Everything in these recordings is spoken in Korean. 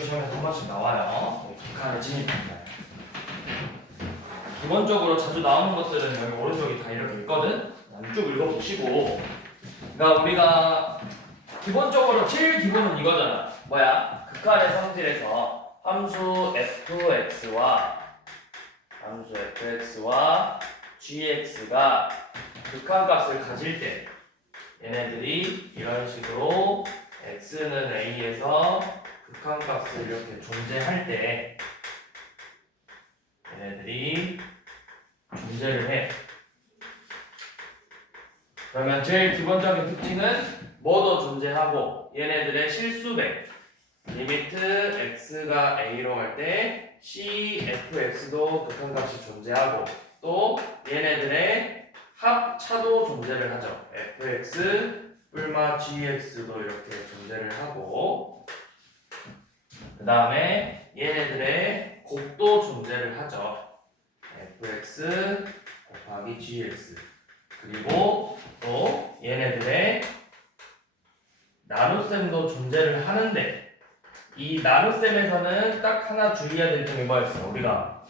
시험에서 한 번씩 나와요. 극한의 진입입니다. 기본적으로 자주 나오는 것들은 여기 오른쪽이 다 이렇게 있거든. 쭉 읽어보시고. 그러니까 우리가 기본적으로 제일 기본은 이거잖아. 뭐야? 극한의 성질에서 함수 fx와 gx가 극한값을 가질 때 얘네들이 이런 식으로 x는 a에서 극한값을 이렇게 존재할 때 얘네들이 존재를 해. 그러면 제일 기본적인 특징은 뭐도 존재하고 얘네들의 실수배 리미트 x가 a로 갈 때 cfx도 극한값이 존재하고 또 얘네들의 합차도 존재를 하죠. fx 뿔마 gx도 이렇게 존재를 하고 그 다음에 얘네들의 곱도 존재를 하죠. fx 곱하기 gx 그리고 또 얘네들의 나눗셈도 존재를 하는데 이 나눗셈에서는 딱 하나 주의해야 될 점이 뭐였어? 우리가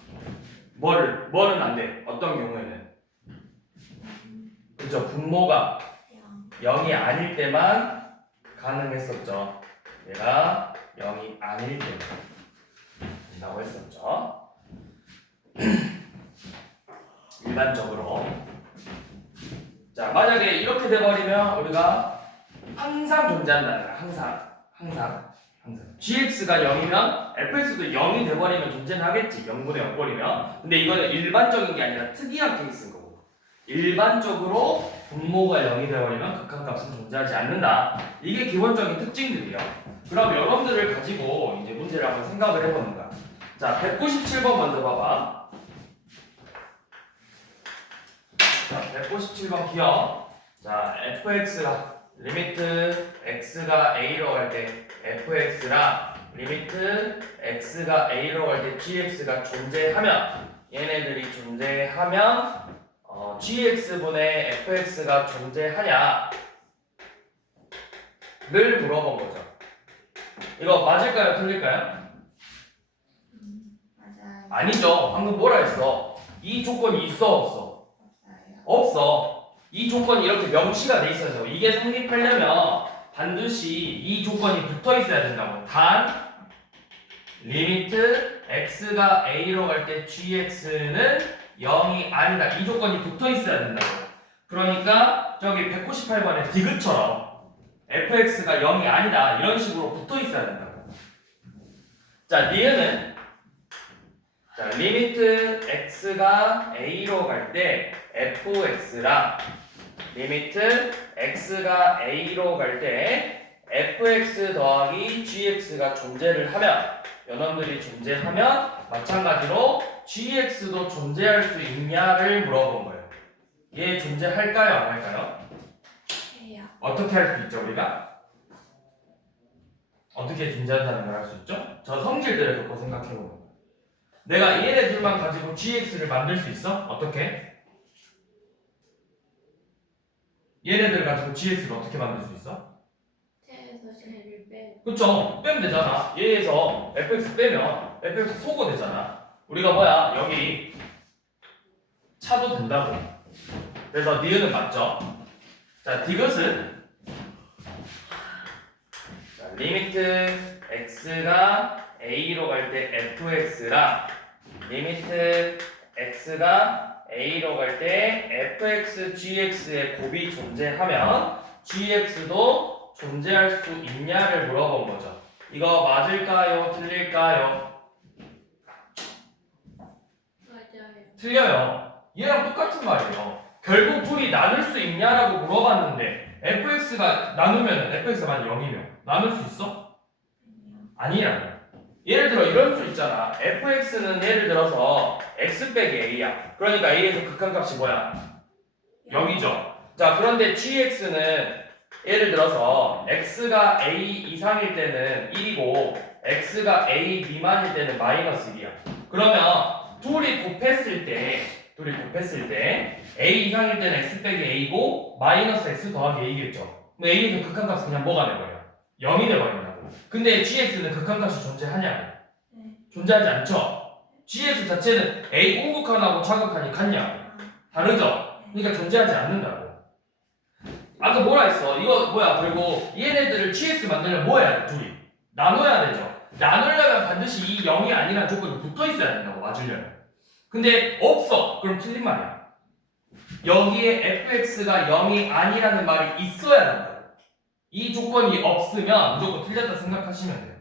뭐는 안 돼? 어떤 경우에는 그죠? 분모가 0이 아닐 때만 가능했었죠. 얘가 0이 아닐 때만 된다고 했었죠. 일반적으로 자 만약에 이렇게 돼버리면 우리가 항상 존재한다는 거야. 항상 gx가 0이면 fx도 0이 돼버리면 존재는 하겠지. 0분의 0 버리면. 근데 이거는 일반적인 게 아니라 특이한 케이스인 거고 일반적으로 분모가 0이 돼버리면 극한값은 존재하지 않는다. 이게 기본적인 특징들이에요. 그럼 여러분들을 가지고 이제 문제를 한번 생각을 해보는 거야. 자 197번 먼저 봐봐. 자 197번 기억. 자 fx가 리미트 x가 a로 갈 때 fx랑 리미트 x가 a로 갈 때 gx가 존재하면 얘네들이 존재하면 gx분의 fx가 존재하냐 를 물어본 거죠. 이거 맞을까요? 틀릴까요? 맞아요. 아니죠. 방금 뭐라 했어? 이 조건이 있어 없어? 없어요. 없어. 이 조건이 이렇게 명시가 돼 있어서 이게 성립하려면 반드시 이 조건이 붙어 있어야 된다고. 단 리미트 x가 a로 갈 때 gx는 0이 아니다. 이 조건이 붙어 있어야 된다고. 그러니까 저기 198번의 디귿처럼 fx가 0이 아니다. 이런 식으로 붙어 있어야 된다고. 자, 니은은 자, 리미트 x가 a로 갈 때 fx랑 리미트 x가 a로 갈 때 fx 더하기 gx가 존재를 하면 연원들이 존재하면 마찬가지로 gx도 존재할 수 있냐를 물어본 거예요. 얘 존재할까요? 안 할까요? 해요. 어떻게 할 수 있죠 우리가? 어떻게 존재한다는 걸 할 수 있죠? 저 성질들을 갖고 생각해보는 거예요. 내가 얘네들만 가지고 gx를 만들 수 있어? 어떻게? 얘네들 가지고 gx를 어떻게 만들 수 있어? 태에서 쟤를 빼고. 그쵸? 빼면 되잖아. 얘에서 fx 빼면 fx 소거 되잖아. 우리가 뭐야? 여기 차도 된다고. 그래서 니은은 맞죠? 자, 디귿은 자, 리미트 x가 a로 갈 때 fx랑 리미트 x가 a로 갈 때 fx, gx의 곱이 존재하면 gx도 존재할 수 있냐를 물어본 거죠. 이거 맞을까요? 틀릴까요? 맞아요. 틀려요. 얘랑 똑같은 말이에요. 결국 둘이 나눌 수 있냐라고 물어봤는데 fx가 나누면 fx가 만 0이면 나눌 수 있어? 아니라고. 예를 들어 이런 수 있잖아. fx는 예를 들어서 x 빼기 a야. 그러니까 a에서 극한값이 뭐야? 0이죠. 자, 그런데 gx는 예를 들어서 x가 a 이상일 때는 1이고 x가 a 미만일 때는 마이너스 1이야. 그러면 둘이 곱했을 때 a 이상일 때는 x 빼기 a고 마이너스 x 더하기 a겠죠. 그럼 a에서 극한값은 그냥 뭐가 돼버려? 0이 돼버린다고. 근데 gx는 극한값이 존재하냐고. 네. 존재하지 않죠. gx 자체는 a 공극한하고 차극한이 같냐고. 다르죠. 그러니까 존재하지 않는다고. 아까 뭐라 했어? 이거 뭐야? 그리고 얘네들을 gx 만들려면 뭐 해야 돼? 둘이 나눠야 되죠. 나누려면 반드시 이 0이 아니라는 조건이 붙어 있어야 된다고, 맞으려면. 근데 없어. 그럼 틀린 말이야. 여기에 fx가 0이 아니라는 말이 있어야 된다고. 이 조건이 없으면 무조건 틀렸다 생각하시면 돼요.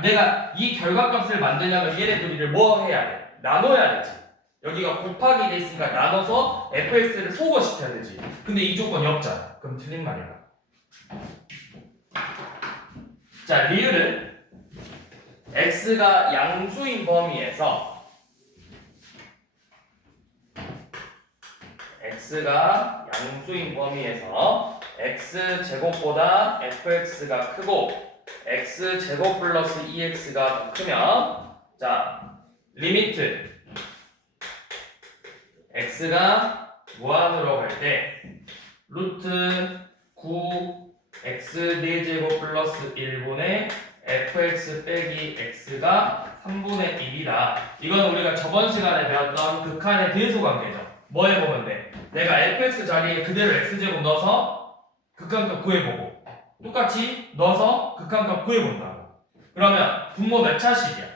내가 이 결과값을 만들려면 얘네 둘이를 뭐 해야 돼? 나눠야 되지. 여기가 곱하기 돼 있으니까 나눠서 fx를 소거시켜야 되지. 근데 이 조건이 없잖아. 그럼 틀린 말이야. 자, 리을은 x가 양수인 범위에서 x제곱보다 fx가 크고 x제곱 플러스 2x가 더 크면, 자, 리미트 x가 무한으로 갈 때 루트 9 x 4제곱 플러스 1분의 fx 빼기 x가 3분의 1이다. 이건 우리가 저번 시간에 배웠던 극한의 대소 관계죠. 뭐 해보면 돼? 내가 fx 자리에 그대로 x제곱 넣어서 극한값 구해보고 똑같이 넣어서 극한값 구해본다고. 그러면 분모 몇 차식이야?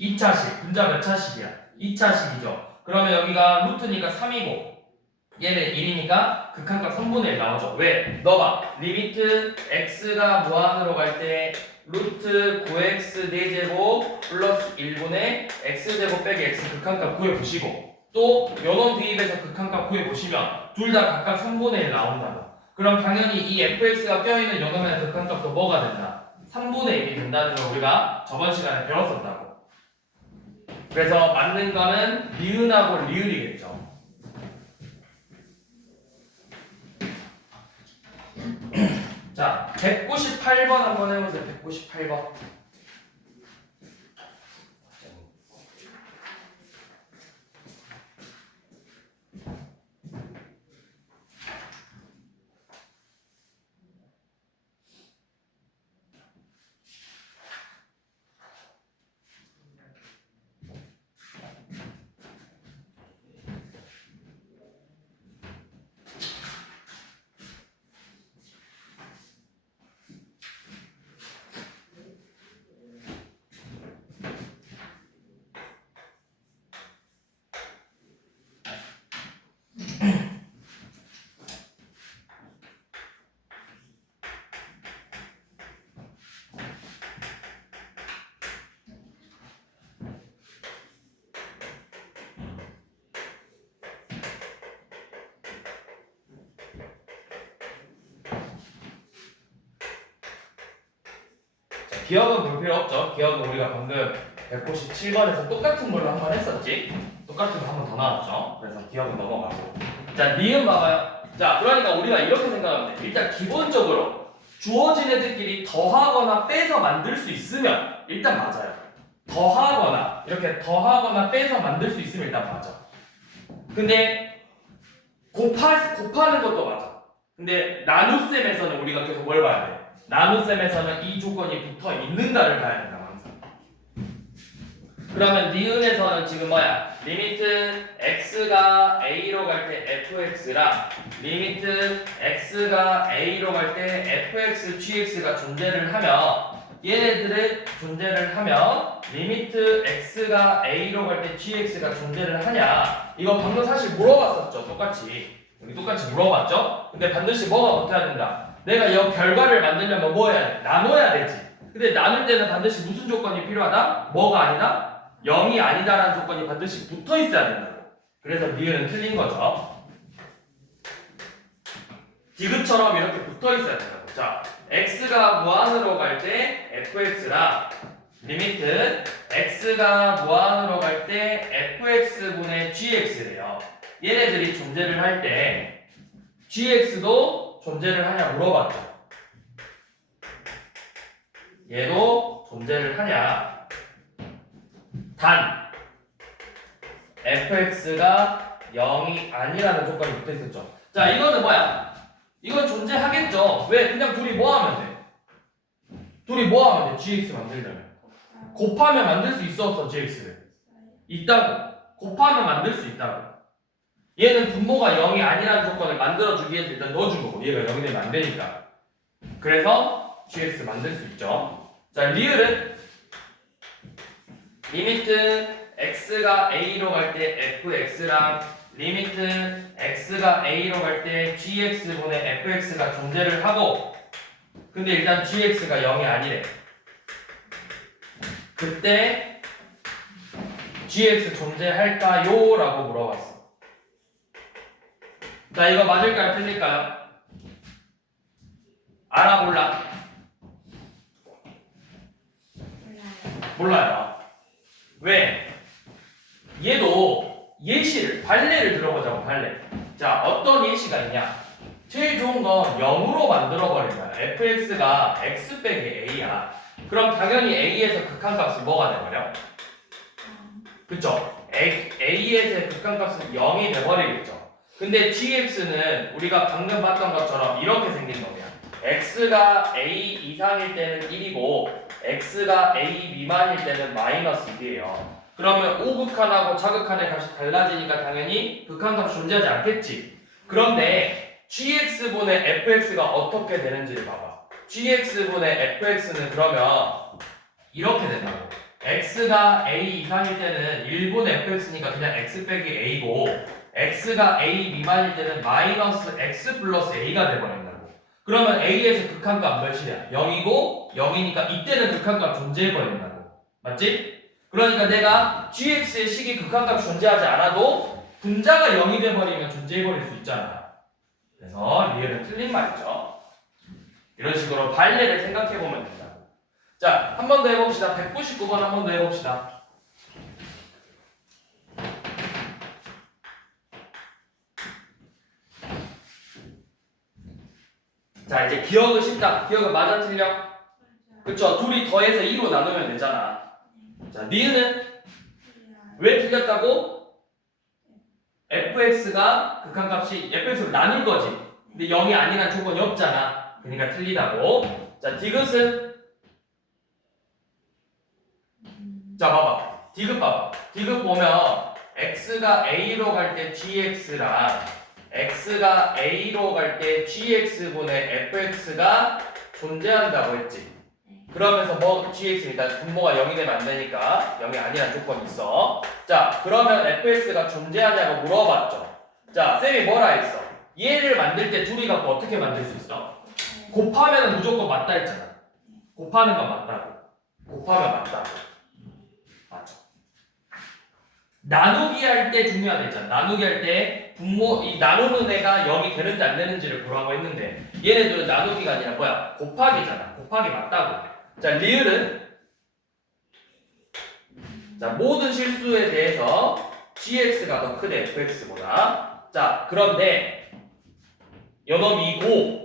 2차식. 분자 몇 차식이야? 2차식이죠. 그러면 여기가 루트니까 3이고 얘는 1이니까 극한값 3분의 1 나오죠. 왜? 넣어봐. 리미트 x가 무한으로 갈 때 루트 9x 4제곱 플러스 1분의 x제곱 빼기 x 극한값 구해보시고, 또 요놈 대입해서 극한값 구해보시면 둘 다 각각 3분의 1 나온다고. 그럼 당연히 이 fx가 껴있는 요놈의 극한값도 뭐가 된다? 3분의 1이 된다는 걸 우리가 저번 시간에 배웠었다고. 그래서 맞는 거는 리은하고 리을이겠죠. 자, 198번 한번 해보세요. 198번. 기억은 볼 필요 없죠. 기억은 우리가 방금 197번에서 똑같은 걸로 한 번 했었지. 똑같은 거 한 번 더 나왔죠. 그래서 기억은 넘어가고. 자, 니은 봐봐요. 자, 그러니까 우리가 이렇게 생각하면 돼. 일단 기본적으로 주어진 애들끼리 더하거나 빼서 만들 수 있으면 일단 맞아요. 더하거나 이렇게 더하거나 빼서 만들 수 있으면 일단 맞아. 근데 곱하는 것도 맞아. 근데 나눗셈에서는 우리가 계속 뭘 봐야 돼? 나눗셈에서는 이 조건이 붙어 있는가를 봐야 된다, 항상. 그러면 니은에서는 지금 뭐야? 리미트 x가 a로 갈 때 fx랑 리미트 x가 a로 갈 때 fx gx가 존재를 하면, 얘네들의 존재를 하면 리미트 x가 a로 갈 때 gx가 존재를 하냐? 이거 방금 사실 물어봤었죠. 여기 똑같이 물어봤죠? 근데 반드시 뭐가 붙어야 된다? 내가 이 결과를 만들려면 뭐 해야 돼? 나눠야 되지. 근데 나눌 때는 반드시 무슨 조건이 필요하다? 뭐가 아니다? 0이 아니다라는 조건이 반드시 붙어 있어야 된다고. 그래서 니은은 틀린 거죠. 디귿처럼 이렇게 붙어 있어야 된다고. 자, x가 무한으로 갈 때 fx랑 리미트 x가 무한으로 갈 때 fx분의 gx래요. 얘네들이 존재를 할 때 gx도 존재를 하냐 물어봤죠. 얘도 존재를 하냐. 단 fx가 0이 아니라는 조건이 붙어 있었죠. 자, 이거는 뭐야? 이건 존재하겠죠. 왜? 그냥 둘이 뭐 하면 돼? 둘이 뭐 하면 돼? gx 만들려면 곱하면 만들 수 있어 없어 gx를? 있다고. 곱하면 만들 수 있다고. 얘는 분모가 0이 아니라는 조건을 만들어주기 위해서 일단 넣어준 거고 얘가 0이 되면 안 되니까. 그래서 gx 만들 수 있죠. 자, 리을은 리미트 x가 a로 갈 때 fx랑 리미트 x가 a로 갈 때 gx분의 fx가 존재를 하고 근데 일단 gx가 0이 아니래. 그때 gx 존재할까요? 라고 물어봤어. 자, 이거 맞을까요? 틀릴까요? 알아? 몰라? 몰라요. 왜? 얘도 예시를, 발레를 들어보자고, 발레. 자, 어떤 예시가 있냐? 제일 좋은 건 0으로 만들어버린 거야. fx가 x 빼기 a야. 그럼 당연히 a에서 극한값이 뭐가 돼버려? 그쵸? a에서의 극한값은 0이 돼버리겠죠. 근데 gx는 우리가 방금 봤던 것처럼 이렇게 생긴 놈이야. x가 a 이상일 때는 1이고 x가 a 미만일 때는 마이너스 1이에요. 그러면 우극한하고 자극한의 값이 달라지니까 당연히 극한값이 존재하지 않겠지. 그런데 gx분의 fx가 어떻게 되는지를 봐봐. gx분의 fx는 그러면 이렇게 된다고. x가 a 이상일 때는 1분의 fx니까 그냥 x 빼기 a고 x가 a 미만일 때는 마이너스 x 플러스 a가 돼버린다고. 그러면 a에서 극한값 몇이야? 0이고 0이니까 이때는 극한값 존재해버린다고. 맞지? 그러니까 내가 gx의 식이 극한값 존재하지 않아도 분자가 0이 돼버리면 존재해버릴 수 있잖아. 그래서 리을은 틀린 말이죠. 이런 식으로 발레를 생각해보면 된다고. 자, 한 번 더 해봅시다. 199번 한 번 더 해봅시다. 자, 이제 기억은 쉽다. 기억은 맞아 틀려? 그쵸? 둘이 더해서 2로 나누면 되잖아. 자, 니은은 왜 틀렸다고? fx가 극한값이 fx로 나눌 거지. 근데 0이 아니란 조건이 없잖아. 그러니까 틀리다고. 자, 디귿은 자, 봐봐. 디귿 봐봐. 디귿 보면 x가 a로 갈 때 gx랑 x가 a로 갈 때 gx분의 fx가 존재한다고 했지. 그러면서 뭐 gx 일단 분모가 0이 되면 안 되니까 0이 아니란 조건이 있어. 자, 그러면 fx가 존재하냐고 물어봤죠. 자, 쌤이 뭐라 했어? 얘를 만들 때 둘이 갖고 어떻게 만들 수 있어? 곱하면 무조건 맞다 했잖아. 곱하는 건 맞다고. 곱하면 맞다고. 맞죠. 나누기 할 때 중요하다 했잖아. 나누기 할 때 분모 이 나누는 애가 0이 되는지 안 되는지를 보라고 했는데 얘네들은 나누기가 아니라 뭐야? 곱하기잖아. 곱하기 맞다고. 자, 리을은 자, 모든 실수에 대해서 gx가 더 크대 fx보다. 자, 그런데 요놈이고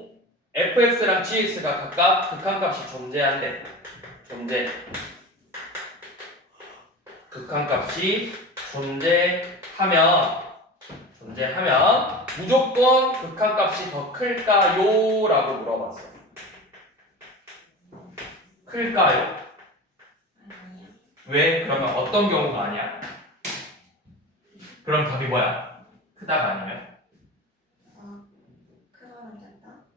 fx랑 gx가 각각 극한값이 존재한대. 극한값이 존재하면 무조건 극한값이 더 클까요? 라고 물어봤어. 클까요? 왜? 그러면 어떤 경우가 아니야? 그럼 답이 뭐야? 크다가 아니면?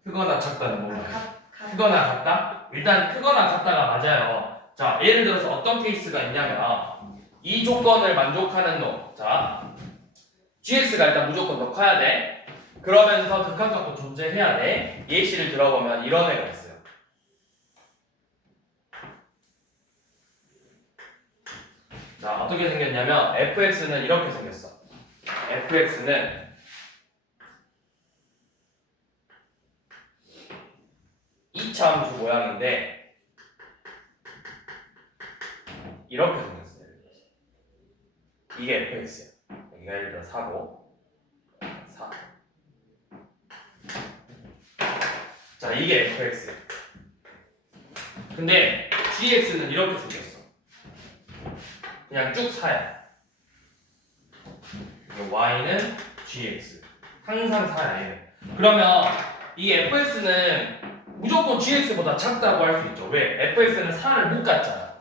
크거나 작다는 뭐야? 크거나 같다? 일단 크거나 같다가 맞아요. 자, 예를 들어서 어떤 케이스가 있냐면 이 조건을 만족하는 놈. 자, gx가 일단 무조건 더 커야 돼. 그러면서 극한값도 존재해야 돼. 예시를 들어보면 이런 애가 있어요. 자, 어떻게 생겼냐면 fx는 이렇게 생겼어. fx는 이차함수 모양인데 이렇게 생겼어요. 이게 fx야. 여기가 예를 들어 4고 4. 자, 이게 fx야. 근데 gx는 이렇게 생겼어. 그냥 쭉 4야. y는 gx. 항상 4야. 얘는. 그러면 이 fx는 무조건 gx보다 작다고 할 수 있죠. 왜? fx는 4를 못 갖잖아.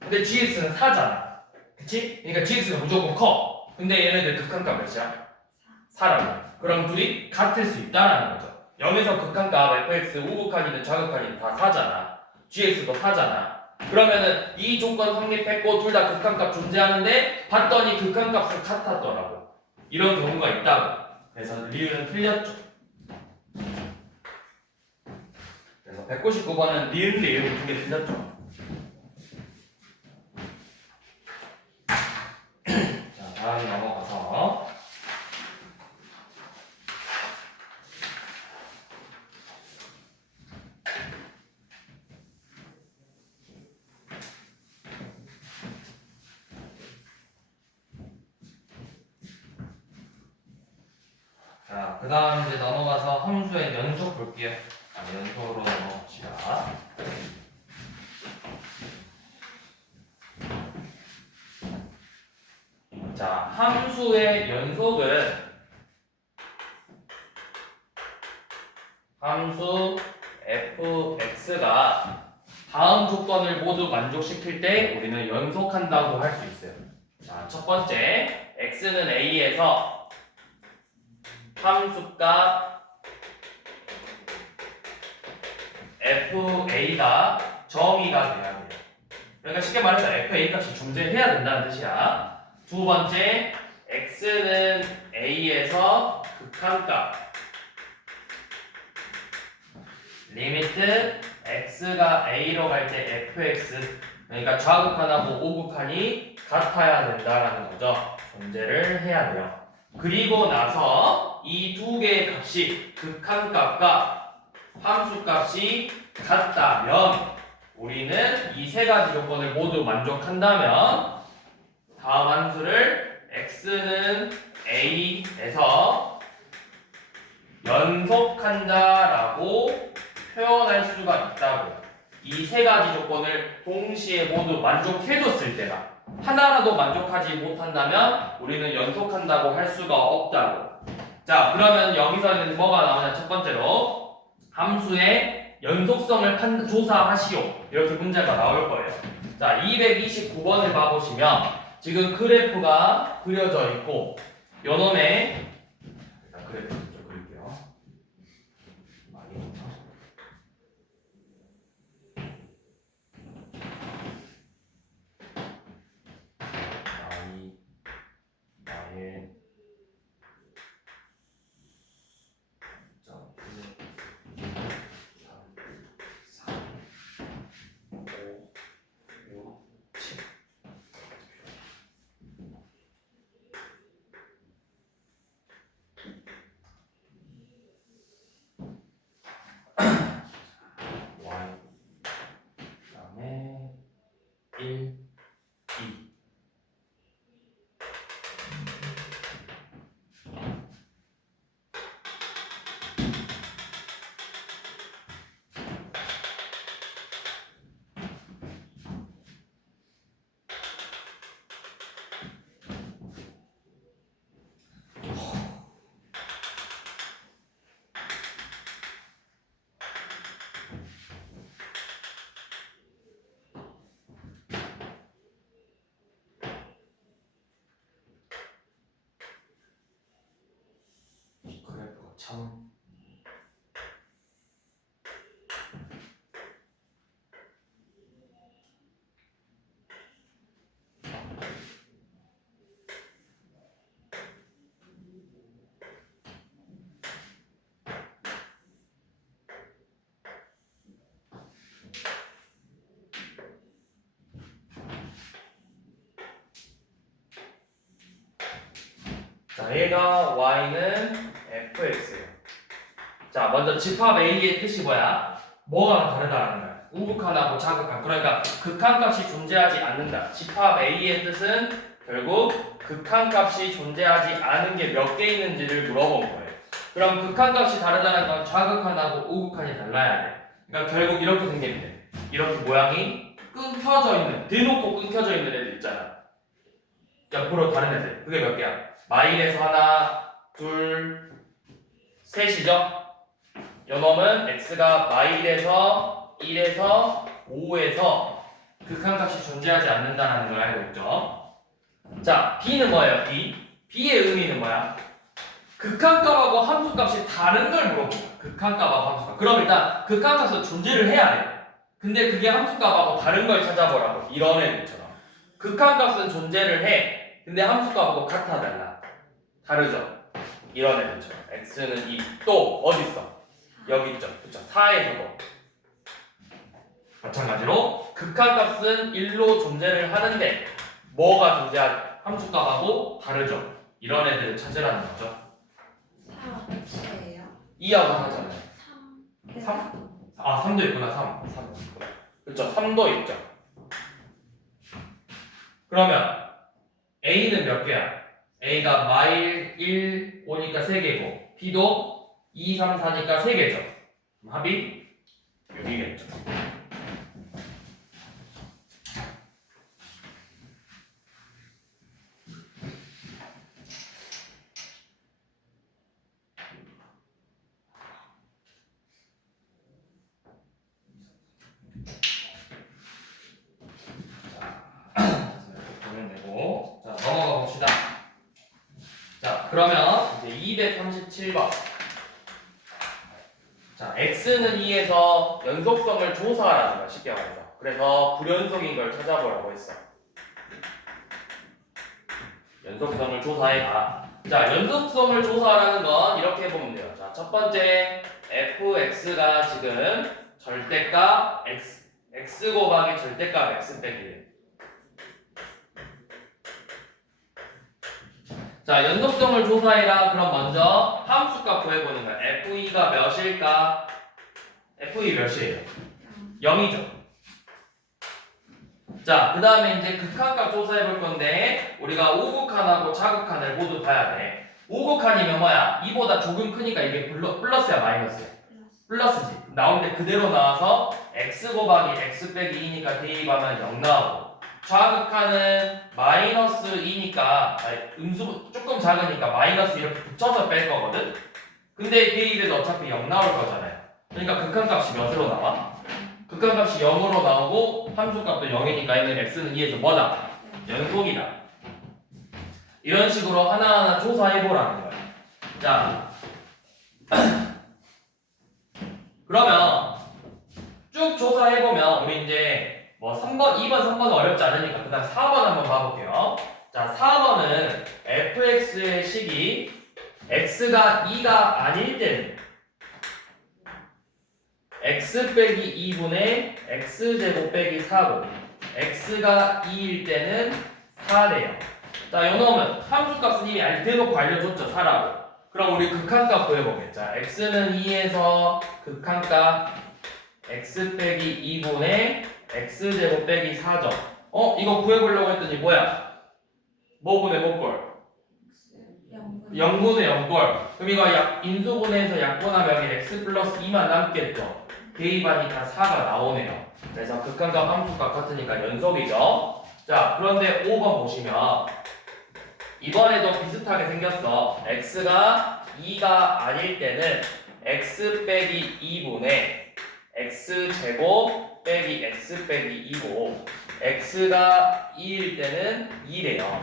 근데 gx는 4잖아. 그치? 그러니까 gx는 무조건 커. 근데 얘네들 극한값 몇이야? 4라고. 그럼 둘이 같을 수 있다라는 거죠. 0에서 극한값 fx 우극한이든 좌극한이든 다 4잖아. gx도 4잖아. 그러면은 이 조건 성립했고 둘 다 극한값 존재하는데 봤더니 극한값은 같았더라고. 이런 경우가 있다고. 그래서 리을은 틀렸죠. 그래서 199번은 리을 두 개 틀렸죠. 자, 다음 넘어가서 자, 그 다음 이제 넘어가서 함수의 연속 볼게요. 연속으로 넘어갑시다. 자, 함수의 연속은 함수 fx가 다음 조건을 모두 만족시킬 때 우리는 연속한다고 할 수 있어요. 자, 첫 번째, x는 a에서 함수값 fa가 정의가 돼야 돼요. 그러니까 쉽게 말해서 fa 값이 존재해야 된다는 뜻이야. 두 번째, x는 a에서 극한값 리미트 x가 a로 갈 때 fx 그러니까 좌극한하고 우극한이 같아야 된다라는 거죠. 존재를 해야 돼요. 그리고 나서 이 두 개의 값이 극한값과 함수값이 같다면 우리는 이 세 가지 조건을 모두 만족한다면 다음 함수를 x는 a에서 연속한다라고 표현할 수가 있다고. 이 세 가지 조건을 동시에 모두 만족해줬을 때다. 하나라도 만족하지 못한다면 우리는 연속한다고 할 수가 없다고. 자, 그러면 여기서는 뭐가 나오냐? 첫 번째로 함수의 연속성을 조사하시오. 이렇게 문제가 나올 거예요. 자, 229번을 봐보시면 지금 그래프가 그려져 있고 요놈의 일단 그래프 좀 그릴게요. 많이 없나? 나의 그다음에 1, 2 그래프가 참 자, 얘가 y는 fx예요. 자, 먼저 집합 a의 뜻이 뭐야? 뭐가 다르다는 거야? 우극한하고 자극한. 그러니까 극한값이 존재하지 않는다. 집합 a의 뜻은 결국 극한값이 존재하지 않은 게 몇 개 있는지를 물어본 거예요. 그럼 극한값이 다르다는 건 좌극한하고 우극한이 달라야 돼. 그러니까 결국 이렇게 생기면 돼. 이렇게 모양이 끊겨져 있는, 대놓고 끊겨져 있는 애들 있잖아. 옆으로 다른 애들. 그게 몇 개야? 마일에서 하나, 둘, 셋이죠? 요놈은 x가 마일에서 1에서 5에서 극한값이 존재하지 않는다는 걸 알고 있죠. 자, b는 뭐예요? b의 의미는 뭐야? 극한값하고 함수값이 다른 걸 물어봅니다. 극한값하고 함수값. 그럼 일단 극한값은 존재를 해야 돼. 근데 그게 함수값하고 다른 걸 찾아보라고. 이런 애들처럼. 극한값은 존재를 해. 근데 함수값하고 같아 달라. 다르죠? 이런 애들처럼. x는 2. 또 어디 있어? 여기 있죠. 그쵸? 4에서도. 마찬가지로 극한값은 1로 존재를 하는데 뭐가 존재하지? 함수값하고 다르죠? 이런 애들을 찾으라는 거죠. 4 몇이에요? 2하고 4잖아요. 3. 3? 아, 3도 있구나. 3. 그쵸? 3도 있죠. 그러면 A는 몇 개야? A가 마일 1, 5니까 3개고 B도 2, 3, 4니까 3개죠. 합이 6이겠죠. 보면 되고. 자, 넘어가 봅시다. 자, 그러면 이제 237번. 자, x는 2에서 연속성을 조사하라는 거야, 쉽게 말해서. 그래서 불연속인 걸 찾아보라고 했어. 연속성을 조사해봐. 자, 연속성을 조사하라는 건 이렇게 보면 돼요. 자, 첫 번째 fx가 지금 절대값 x 곱하기 절대값 x 빼기 1. 자, 연속성을 조사해라. 그럼 먼저 함수값 구해보는 거야. f2가 몇일까? f2 몇이에요? 0이죠. 자, 그 다음에 이제 극한값 조사해볼 건데 우리가 우극한하고 자극한을 모두 봐야 돼. 우극한이면 뭐야? 2보다 조금 크니까 이게 플러스야 마이너스야? 플러스지. 나올 때 그대로 나와서 x 곱하기 x 빼기 2니까 대입하면 0 나오고, 좌극한은 마이너스 2니까 음수 조금 작으니까 마이너스 이렇게 붙여서 뺄 거거든? 근데 대입에도 어차피 0 나올 거잖아요. 그러니까 극한값이 몇으로 나와? 극한값이 0으로 나오고 함수값도 0이니까 얘는 x는 2에서 뭐다? 연속이다. 이런 식으로 하나하나 조사해보라는 거야. 자, 그러면 쭉 조사해보면 우리 이제 뭐 3번, 2번, 3번 어렵지 않으니까 그 다음 4번 한번 봐볼게요. 자, 4번은 fx의 식이 x가 2가 아닐 때는 x 빼기 2분의 x제곱 빼기 4고 x가 2일 때는 4래요. 자, 요놈은 함수값은 이미 대놓고 알려줬죠. 4라고. 그럼 우리 극한값 구해보겠자. x는 2에서 극한값 x 빼기 2분의 x제곱 빼기 4죠. 이거 구해보려고 했더니 뭐야? 뭐 분의 뭐 꼴? 0분의 0꼴. 그럼 이거 인수분해해서 약분하면 여기 x 플러스 2만 남겠죠. 대입하니까 4가 나오네요. 그래서 극한값 함수값 같으니까 연속이죠. 자, 그런데 5번 보시면 이번에도 비슷하게 생겼어. x가 2가 아닐 때는 x 빼기 2분의 x제곱 빼기 x 빼기 2고 x가 2일 때는 2래요.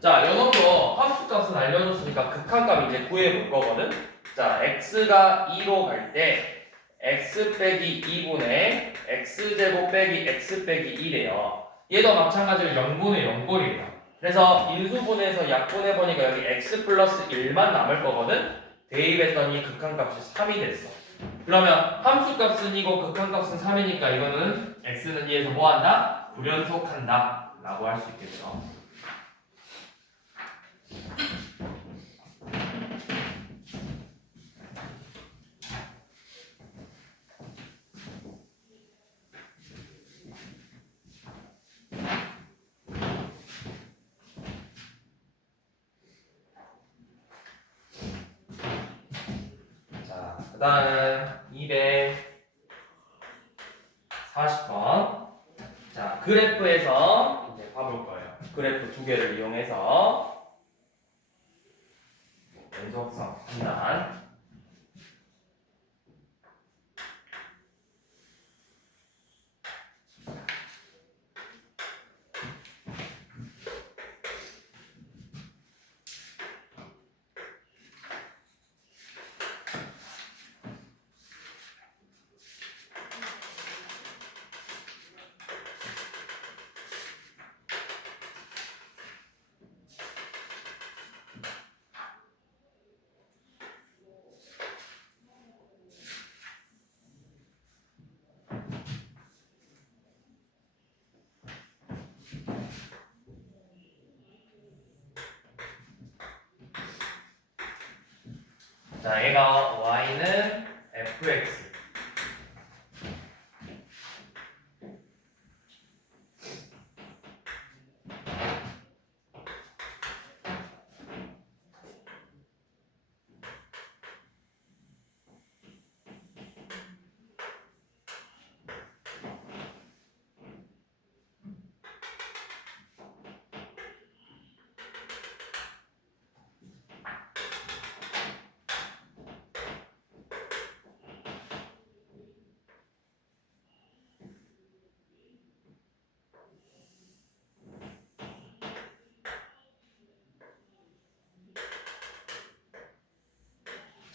자, 요놈도 함수값은 알려줬으니까 극한값 이제 구해볼 거거든. 자, x가 2로 갈 때 x 빼기 2분의 x제곱 빼기 x 빼기 2래요. 얘도 마찬가지로 0분의 0꼴이에요. 그래서 인수분해에서 약분해보니까 여기 x 플러스 1만 남을 거거든. 대입했더니 극한값이 3이 됐어. 그러면 함수값은 2고 극한값은 3이니까 이거는 x는 2에서 뭐한다? 불연속한다 라고 할 수 있겠죠. 자, 그 다음 240번. 자, 그래프에서 이제 봐볼 거예요. 그래프 두 개를 이용해서 연속성 판단. 자, 얘가 y는 fx.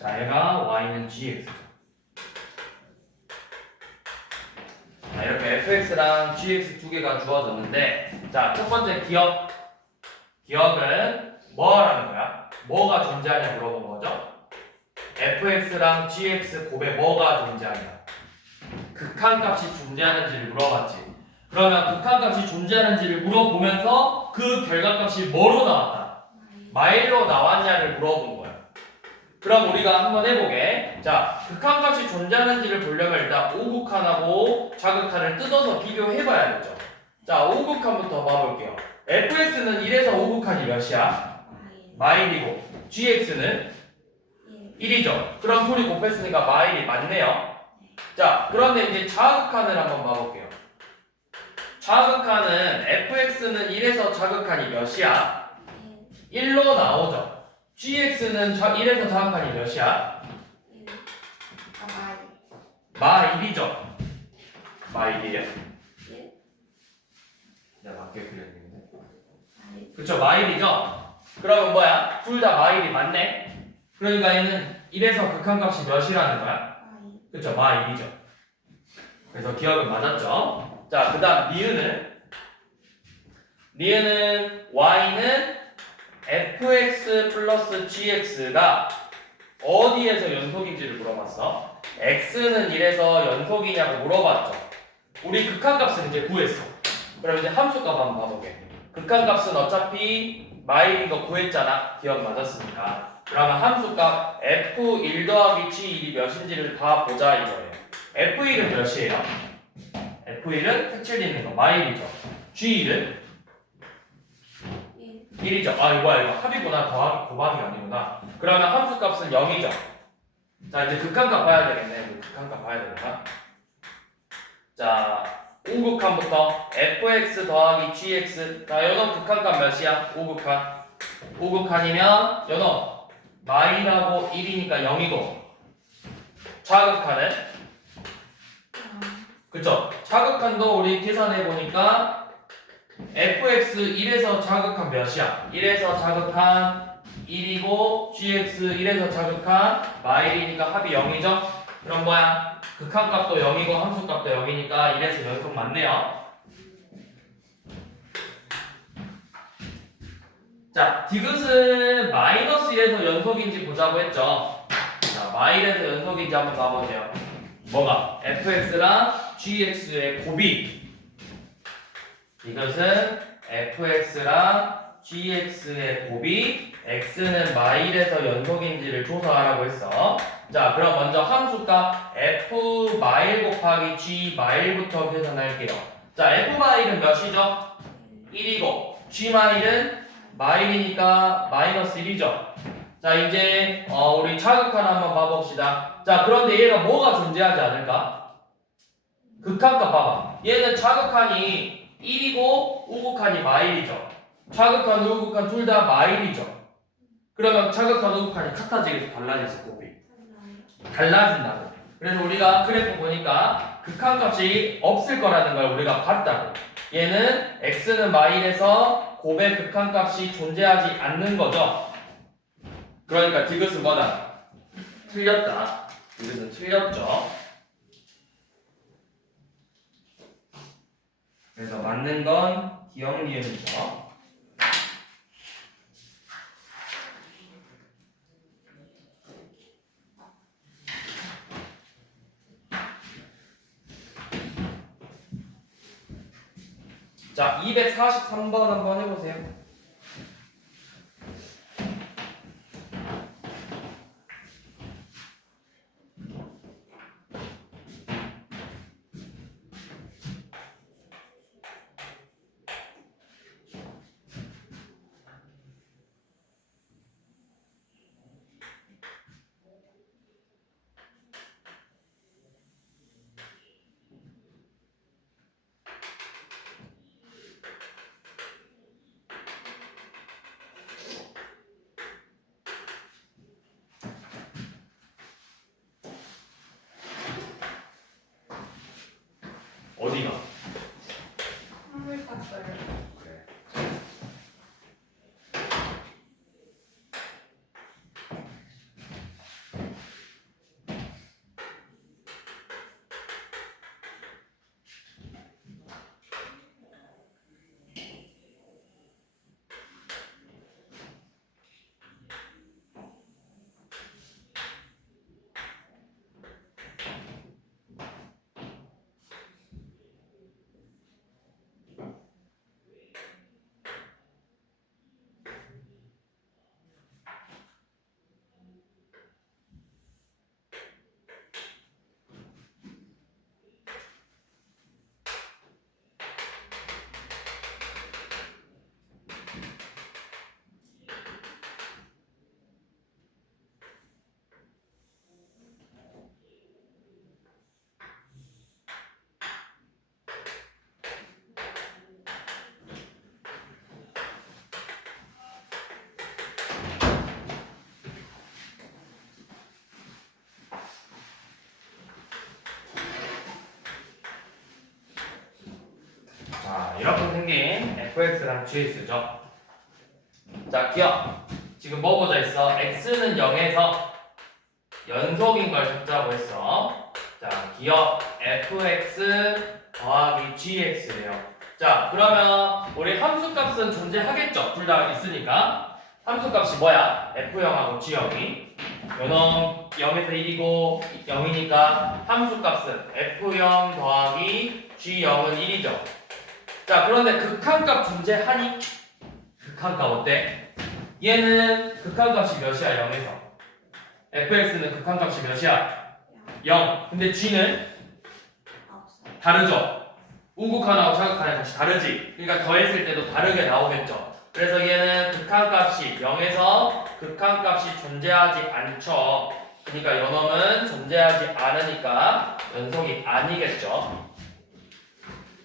자, 얘가 y는 gx죠. 자, 이렇게 fx랑 gx 두 개가 주어졌는데, 자, 첫 번째 기억. 기억은 뭐라는 거야? 뭐가 존재하냐 물어본 거죠? fx랑 gx 곱에 뭐가 존재하냐? 극한값이 존재하는지를 물어봤지. 그러면 극한값이 존재하는지를 물어보면서 그 결과값이 뭐로 나왔다? 마일로 나왔냐를 물어본 거야. 그럼 우리가 한번 해보게. 자, 극한값이 존재하는지를 보려면 일단 오극한하고 자극한을 뜯어서 비교해봐야겠죠. 자, 오극한부터 봐볼게요. fx는 1에서 오극한이 몇이야? 마일이고 gx는 1이죠. 그럼 둘이 곱했으니까 마일이 맞네요. 자, 그런데 이제 자극한을 한번 봐볼게요. 자극한은 fx는 1에서 자극한이 몇이야? 1로 나오죠. gx는 1에서 자극한이 몇이야? 마1이죠. 마1이에요? 내가 맞게 그렸는데. 그쵸, 마1이죠? 그러면 뭐야? 둘 다 마1이 맞네? 그러니까 얘는 1에서 극한값이 몇이라는 거야? 그쵸, 마1이죠. 그래서 기억은 맞았죠? 자, 그 다음 니은은 y는 fx 플러스 gx가 어디에서 연속인지를 물어봤어? x는 1에서 연속이냐고 물어봤죠. 우리 극한값은 이제 구했어. 그럼 이제 함수값 한번 봐보게. 극한값은 어차피 마일인 거 구했잖아. 기억 맞았으니까. 그러면 함수값 f1 더하기 g1이 몇인지를 다 보자 이거예요. f1은 몇이에요? f1은 색칠 있는 거 마일이죠. g1은 1이죠. 아, 이거 뭐야, 이거 합이구나. 더하기 곱하기가 아니구나. 그러면 함수값은 0이죠. 자, 이제 극한값 봐야 되겠네. 우리 극한값 봐야 되겠다. 자, 오극한부터 fx 더하기 gx. 자, 요놈 극한값 몇이야? 오극한. 오극한이면 요놈 마이너하고 1이니까 0이고. 자극한은? 그쵸? 자극한도 우리 계산해 보니까 fx 1에서 자극한 몇이야? 1에서 자극한 1이고 gx 1에서 자극한 마일이니까 합이 0이죠? 그럼 뭐야? 극한값도 0이고 함수값도 0이니까 1에서 연속 맞네요. 자, 디귿은 마이너스 1에서 연속인지 보자고 했죠. 자, 마일에서 연속인지 한번 봐보세요. 뭐가? fx랑 gx의 곱이. 이것은 fx랑 gx의 곱이 x는 마일에서 연속인지를 조사하라고 했어. 자, 그럼 먼저 함수값 f 마일 곱하기 g 마일부터 계산할게요. 자, f 마일은 몇이죠? 1이고 g 마일은 마일이니까 마이너스 1이죠. 자, 이제 우리 자극한 한번 봐봅시다. 자, 그런데 얘가 뭐가 존재하지 않을까? 극한값 봐봐. 얘는 자극한이 1이고 우극한이 마일이죠. 자극한, 우극한 둘 다 마일이죠. 그러면 자극한, 우극한이 같아지겠어, 달라졌어, 곱이? 달라진다고. 그래서 우리가 그래프 보니까 극한값이 없을 거라는 걸 우리가 봤다고. 얘는 x는 마일에서 곱의 극한값이 존재하지 않는 거죠. 그러니까 디귿은 뭐다? 틀렸다. 디귿은 틀렸죠. 그래서 맞는 건 기억 니은이죠. 자, 243번 한번 해보세요. fx랑 gx죠. 자, 기억. 지금 뭐 보자 있어? x는 0에서 연속인 걸 찾자고 했어. 자, 기억 fx 더하기 gx래요. 자, 그러면 우리 함수값은 존재하겠죠? 둘 다 있으니까. 함수값이 뭐야? f0하고 g0이. 요놈 0에서 1이고 0이니까 함수값은 f0 더하기 g0은 1이죠. 자, 그런데 극한값 존재하니? 극한값 어때? 얘는 극한값이 몇이야? 0에서. fx는 극한값이 몇이야? 0. 근데 g는 없어요. 다르죠? 우극한하고 자극한이 같이 다르지? 그러니까 더했을 때도 다르게 나오겠죠? 그래서 얘는 극한값이 0에서 극한값이 존재하지 않죠. 그러니까 요놈은 존재하지 않으니까 연속이 아니겠죠.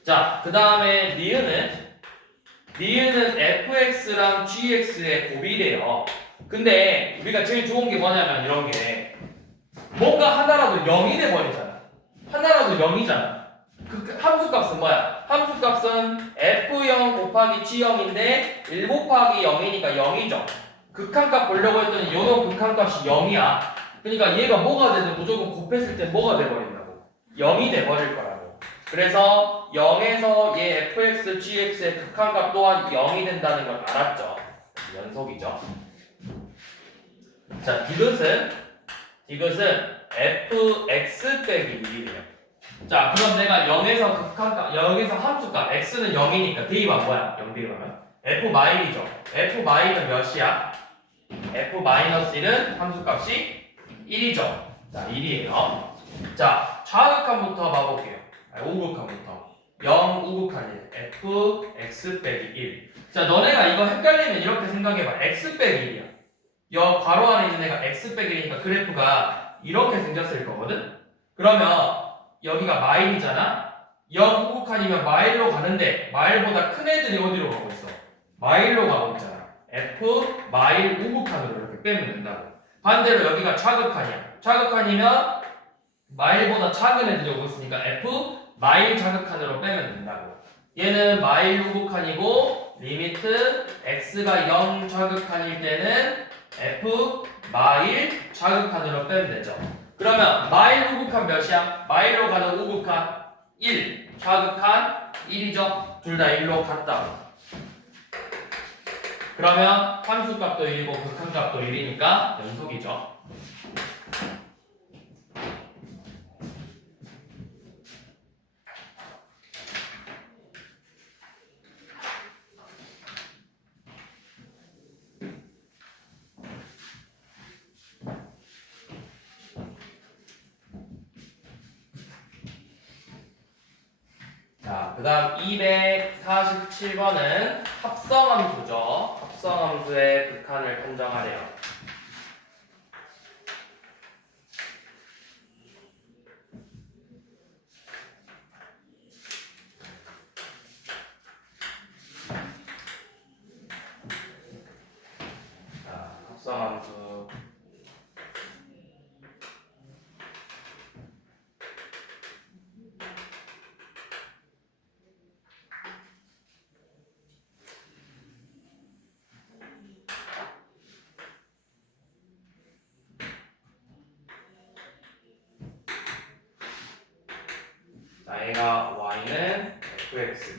자, 그 다음에 니은은 fx랑 gx의 곱이래요. 근데 우리가 제일 좋은 게 뭐냐면 이런 게 뭔가 하나라도 0이 돼버리잖아. 하나라도 0이잖아. 그 함수값은 뭐야? 함수값은 f0 곱하기 g0인데 1 곱하기 0이니까 0이죠. 극한값 보려고 했더니 요놈 극한값이 0이야. 그러니까 얘가 뭐가 되든 무조건 곱했을 때 뭐가 돼버린다고? 0이 돼버릴 거라고. 그래서 0에서 얘 fx, gx의 극한값 또한 0이 된다는 걸 알았죠. 연속이죠. 자, 디귿은 fx 빼기 1이래요. 자, 그럼 내가 0에서 극한값, 0에서 함수값 x는 0이니까 대입하면 뭐야? 0 대입하면 f 마일이죠. f 마일은 몇이야? f 마이너스 1은 함수값이 1이죠. 자, 1이에요. 자, 좌극한부터 봐볼게요. 우극한부터 0 우극한 1 f x 빼기 1. 자, 너네가 이거 헷갈리면 이렇게 생각해봐. x 빼기 1이야. 여 괄호 안에 있는 애가 x 빼기 1이니까 그래프가 이렇게 생겼을 거거든? 그러면 여기가 마일이잖아? 0 우극한이면 마일로 가는데 마일보다 큰 애들이 어디로 가고 있어? 마일로 가고 있잖아. f 마일 우극한으로 이렇게 빼면 된다고. 반대로 여기가 좌극한이야. 좌극한이면 마일보다 작은 애들이 오고 있으니까 f 마일 좌극한으로 빼면 된다고. 얘는 마일 우극한이고 리미트 x가 0 좌극한일 때는 f 마일 좌극한으로 빼면 되죠. 그러면 마일 우극한 몇이야? 마일로 가는 우극한 1, 좌극한 1이죠. 둘 다 1로 같다. 그러면 함수값도 1이고 극한값도 1이니까 연속이죠. 자, 그 다음 247번은 합성함수죠. 합성함수의 극한을 판정하래요. 자, 합성함수. 자, 얘가 y는 fx.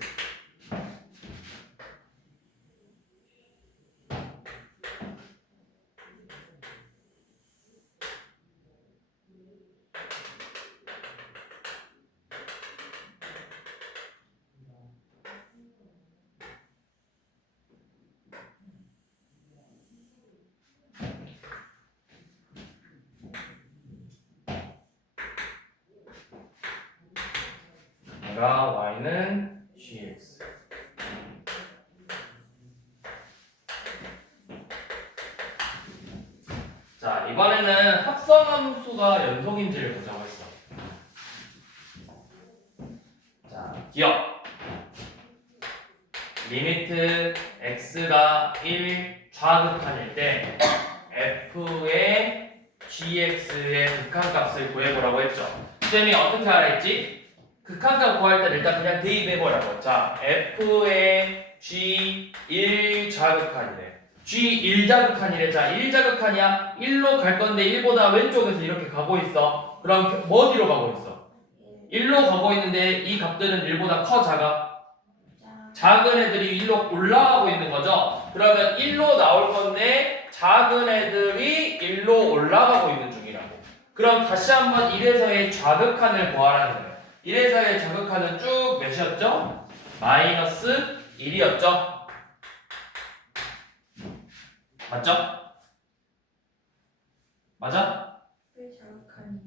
얘가 y는 gx. 자, 이번에는 합성함수가 연속인지를 보자고 했어. 자, 기억. 리미트 x가 1 좌극한일 때 f의 gx의 극한값을 구해보라고 했죠. 쌤이 어떻게 알아 했지? 극한값 구할 때 일단 그냥 대입해보라고. 자, f의 G1 자극한이래. G1 자극한이래. 자, 1 자극한이야. 1로 갈 건데 1보다 왼쪽에서 이렇게 가고 있어. 그럼 뭐 어디로 가고 있어? 1로 가고 있는데 이 값들은 1보다 커 작아? 작은 애들이 1로 올라가고 있는 거죠. 그러면 1로 나올 건데 작은 애들이 1로 올라가고 있는 중이라고. 그럼 다시 한번 1에서의 자극한을 구하라는 거예요. 1에서의 자극한은 쭉 몇이었죠? 마이너스 1이었죠? 맞죠? 맞아? 왜 자극한이에요?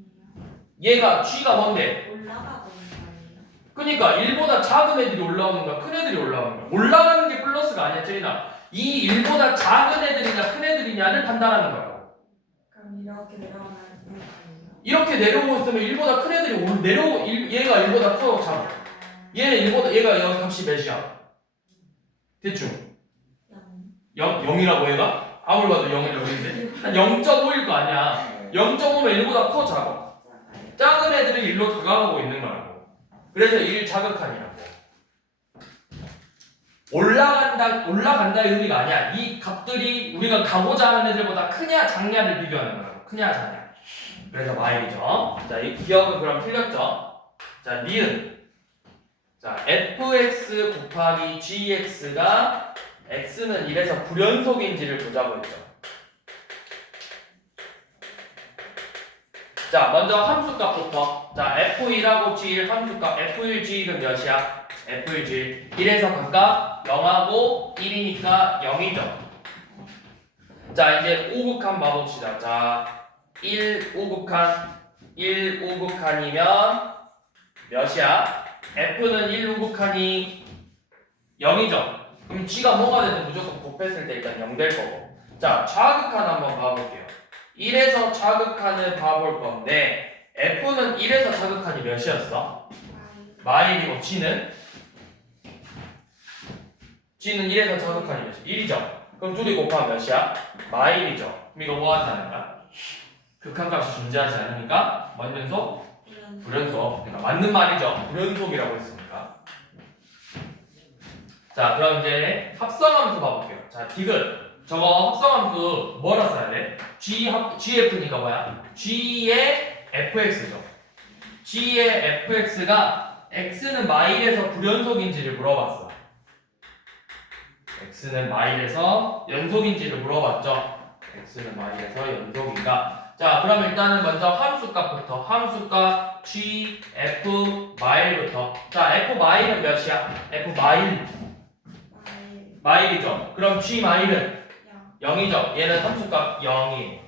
얘가 G가 뭔데? 올라가고 있는 거 아니에요? 그러니까 1보다 작은 애들이 올라오는 거야? 큰 애들이 올라오는 거야? 올라가는 게 플러스가 아니야, 쟤나. 이 1보다 작은 애들이냐 큰 애들이냐를 판단하는 거야. 그럼 이렇게 내려가면 뭐 아니에요? 이렇게 내려오고 있으면 1보다 큰 애들이 얘가 1보다 커 작아. 얘가 여 값이 몇이야? 대충 0이라고 얘가? 아무리 봐도 0이라고 했는데 한 0.5일 거 아니야. 0.5면 1보다 커 작아. 작은 애들이 1로 다가가고 있는 거라고. 그래서 1 자극한이라고. 올라간다의 의미가 아니야. 이 값들이 우리가 가고자 하는 애들보다 크냐 작냐를 비교하는 거라고. 크냐 작냐. 그래서 마일이죠. 자, 이 기억은 그럼 틀렸죠? 자, 니은. 자, fx 곱하기 gx가 x는 1에서 불연속인지를 보자고 했죠. 자, 먼저 함수값부터. 자, f1하고 g1 함수값 f1, g1은 몇이야? f1, g1 1에서 각각 0하고 1이니까 0이죠. 자, 이제 우극한 봐봅시다. 자, 1 우극한이면 몇이야? f는 1 우극한이 0이죠. 그럼 g가 뭐가 되든 무조건 곱했을 때 일단 0 될 거고. 자, 좌극한 한번 봐볼게요. 1에서 좌극한을 봐볼 건데 f는 1에서 좌극한이 몇이었어? 마일이고 g는 1에서 좌극한이 몇이야? 1이죠. 그럼 둘이 곱하면 몇이야? 마일이죠. 그럼 이거 뭐 한다는 거야? 극한값이 존재하지 않으니까 원연속, 불연속. 그러니까 맞는 말이죠. 불연속이라고 했으니까. 자, 그럼 이제 합성함수 봐볼게요. 자, 디귿. 저거 합성함수 뭐라 써야 돼? GF니까 뭐야? G의 fx죠. G의 fx가 x는 마일에서 불연속인지를 물어봤어. x는 마일에서 연속인지를 물어봤죠. x는 마일에서 연속인가? 자, 그럼 일단은 먼저 함수값부터. 함수값 g, f, 마일부터. 자, f 마일은 몇이야? f 마일. 마일이죠. 그럼 g 마일은 0이죠. 얘는 함수값 0이에요.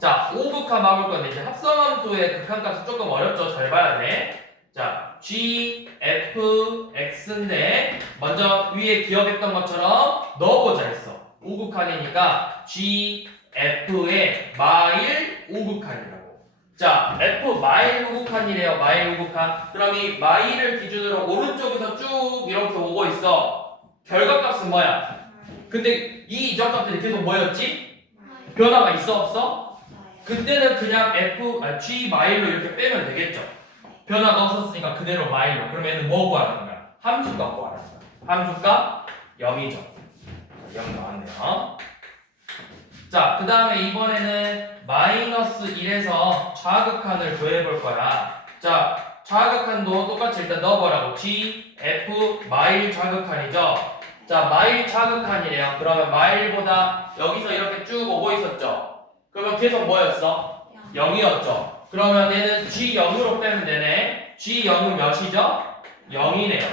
자, 오극한 봐볼 건데 이제 합성함수의 극한값이 조금 어렵죠. 잘 봐야 돼. 자, g, f, x인데 먼저 위에 기억했던 것처럼 넣어보자 했어. 오극한이니까 g, f의 마일 오극한이라고. 자, f 마일 오극한이래요. 마일 오극한. 그럼 이 마일을 기준으로 오른쪽에서 쭉 이렇게 오고 있어. 결과값은 뭐야? 근데 이 이점값들이 계속 뭐였지? 변화가 있어 없어? 그때는 그냥 g 마일로 이렇게 빼면 되겠죠. 변화가 없었으니까 그대로 마일로. 그럼 얘는 뭐 구하라는 거야? 함수값 구하라는 거야. 함수값 0이죠. 0 나왔네요. 자, 그 다음에 이번에는 마이너스 1에서 좌극한을 구해볼 거야. 자, 좌극한도 똑같이 일단 넣어보라고. g, f, 마일 좌극한이죠. 자, 마일 좌극한이래요. 그러면 마일보다 여기서 이렇게 쭉 오고 있었죠. 그러면 계속 뭐였어? 0이었죠. 그러면 얘는 G0으로 빼면 되네. G0은 몇이죠? 0이네요.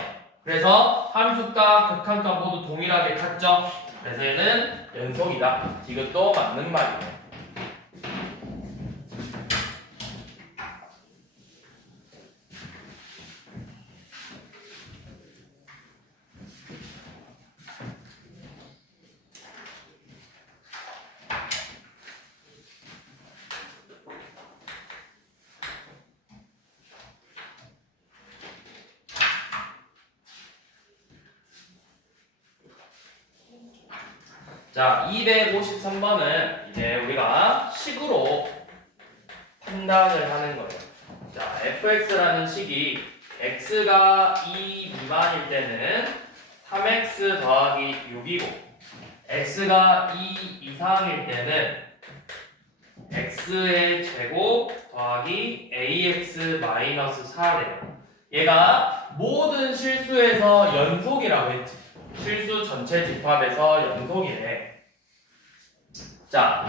그래서 함수값, 극한값 모두 동일하게 같죠? 그래서 얘는 연속이다. 이것도 맞는 말이네. 자, 253번은 이제 우리가 식으로 판단을 하는 거예요. 자, fx라는 식이 x가 2 미만일 때는 3x 더하기 6이고 x가 2 이상일 때는 x의 제곱 더하기 ax 마이너스 4래요. 얘가 모든 실수에서 연속이라고 했지. 실수 전체 집합에서 연속이래. 자,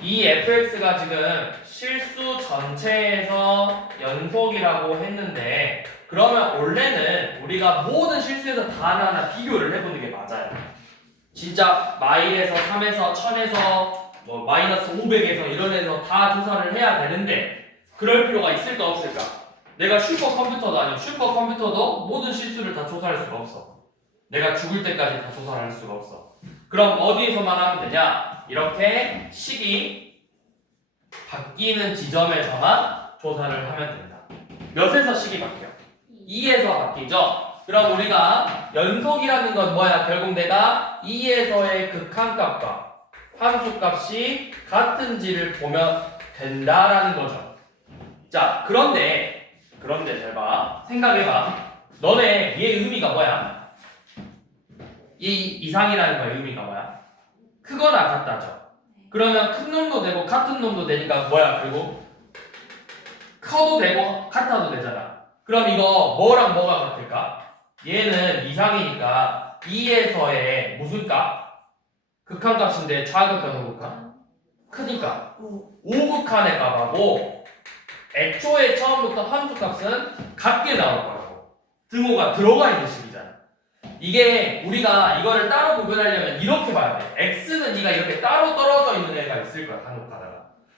이 fx가 지금 실수 전체에서 연속이라고 했는데 그러면 원래는 우리가 모든 실수에서 다 하나하나 비교를 해보는 게 맞아요. 진짜 마일에서 3에서 1000에서 뭐 마이너스 500에서 이런 애서 다 조사를 해야 되는데 그럴 필요가 있을까 없을까? 내가 슈퍼컴퓨터도 아니고 슈퍼컴퓨터도 모든 실수를 다 조사할 수가 없어. 내가 죽을 때까지 다 조사를 할 수가 없어. 그럼 어디에서만 하면 되냐? 이렇게 식이 바뀌는 지점에서만 조사를 하면 된다. 몇에서 식이 바뀌어? 2에서 바뀌죠? 그럼 우리가 연속이라는 건 뭐야? 결국 내가 2에서의 극한값과 함수값이 같은지를 보면 된다라는 거죠. 자, 그런데 잘 봐. 생각해봐. 너네 얘의 의미가 뭐야? 얘 이상이라는 거의 의미가 뭐야? 크거나 같다죠. 그러면 큰 놈도 되고 같은 놈도 되니까 뭐야? 그리고 커도 되고 같아도 되잖아. 그럼 이거 뭐랑 뭐가 같을까? 얘는 이상이니까 2에서의 무슨 값? 극한값인데 좌극한 우극한? 크니까 5극한의 값하고 애초에 처음부터 함수값은 같게 나올 거라고. 등호가 들어가 있는 식이잖아. 이게 우리가 이거를 따로 구별하려면 이렇게 봐야 돼. x는 네가 이렇게 따로 떨어져 있는 애가 있을 거야. 간혹 가다가.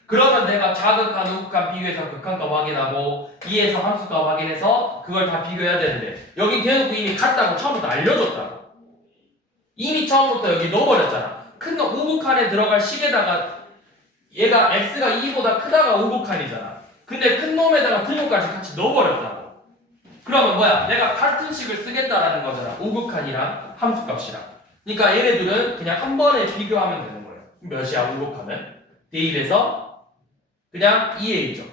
그러면 내가 좌극한, 우극한 비교해서 극한값 확인하고 2에서 함수값 확인해서 그걸 다 비교해야 되는데 여기 대놓고 이미 같다고 처음부터 알려줬다고. 이미 처음부터 여기 넣어버렸잖아. 큰 놈 우극한에 들어갈 식에다가 얘가 x가 2보다 크다가 우극한이잖아. 근데 큰 놈에다가 등호까지 같이 넣어버렸다고. 그러면 뭐야? 내가 같은 식을 쓰겠다라는 거잖아. 우극한이랑 함수값이랑. 그러니까 얘네들은 그냥 한 번에 비교하면 되는 거예요. 몇이야 우극한은? 대1에서 그냥 2a죠.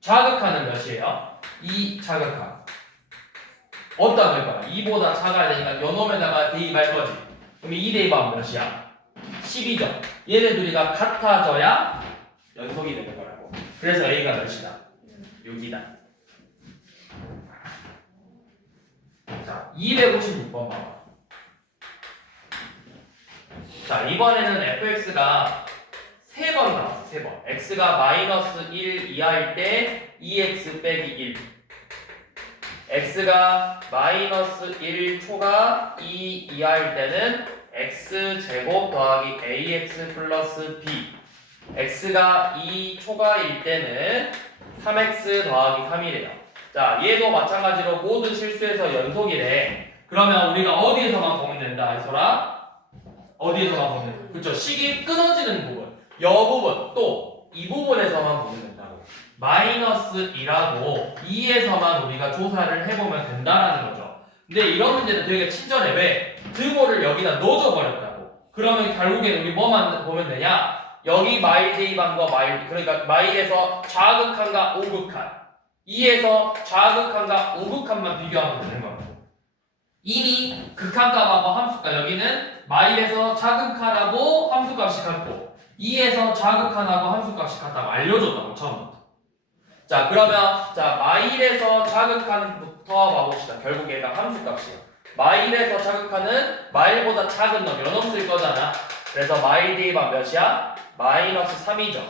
좌극한은 몇이에요? 2 좌극한. 어디다 넣을 거야? 2보다 작아야 되니까 요놈에다가 대입할 거지. 그럼 2 대입하면 몇이야? 10이죠. 얘네들이가 같아져야 연속이 되는 거라고. 그래서 a가 몇이다? 6이다. 자, 256번 봐봐. 자, 이번에는 fx가 3번 나왔어. 3번. x가 마이너스 1 이하일 때 2x 빼기 1. x가 마이너스 1 초가 2 이하일 때는 x제곱 더하기 ax 플러스 b. x가 2 초가일 때는 3x 더하기 3이래요. 자, 얘도 마찬가지로 모든 실수에서 연속이래. 그러면 우리가 어디에서만 보면 된다, 이소라? 어디에서만 보면 된다. 그렇죠. 식이 끊어지는 부분, 여 부분, 또 이 부분에서만 보면 된다고. 마이너스 2라고 2에서만 우리가 조사를 해보면 된다라는 거죠. 근데 이런 문제는 되게 친절해. 왜? 등호를 여기다 넣어줘 버렸다고. 그러면 결국엔 우리 뭐만 보면 되냐? 여기 마일 대입한 거 마일, 그러니까 마일에서 좌극한과 우극한, 2에서 좌극한과 우극한만 비교하면 되는 거예요. 이미 극한값하고 함수값, 여기는 마일에서 좌극한하고 함수값이 같고 2에서 좌극한하고 함수값이 같다고 알려줬다고 처음부터. 자, 그러면 자 마일에서 좌극한부터 봐봅시다. 결국 얘가 함수값이에요. 마일에서 좌극한은 마일보다 작은 놈 요놈 쓸 거잖아. 그래서 마일 대입한 몇이야? 마이너스 3이죠.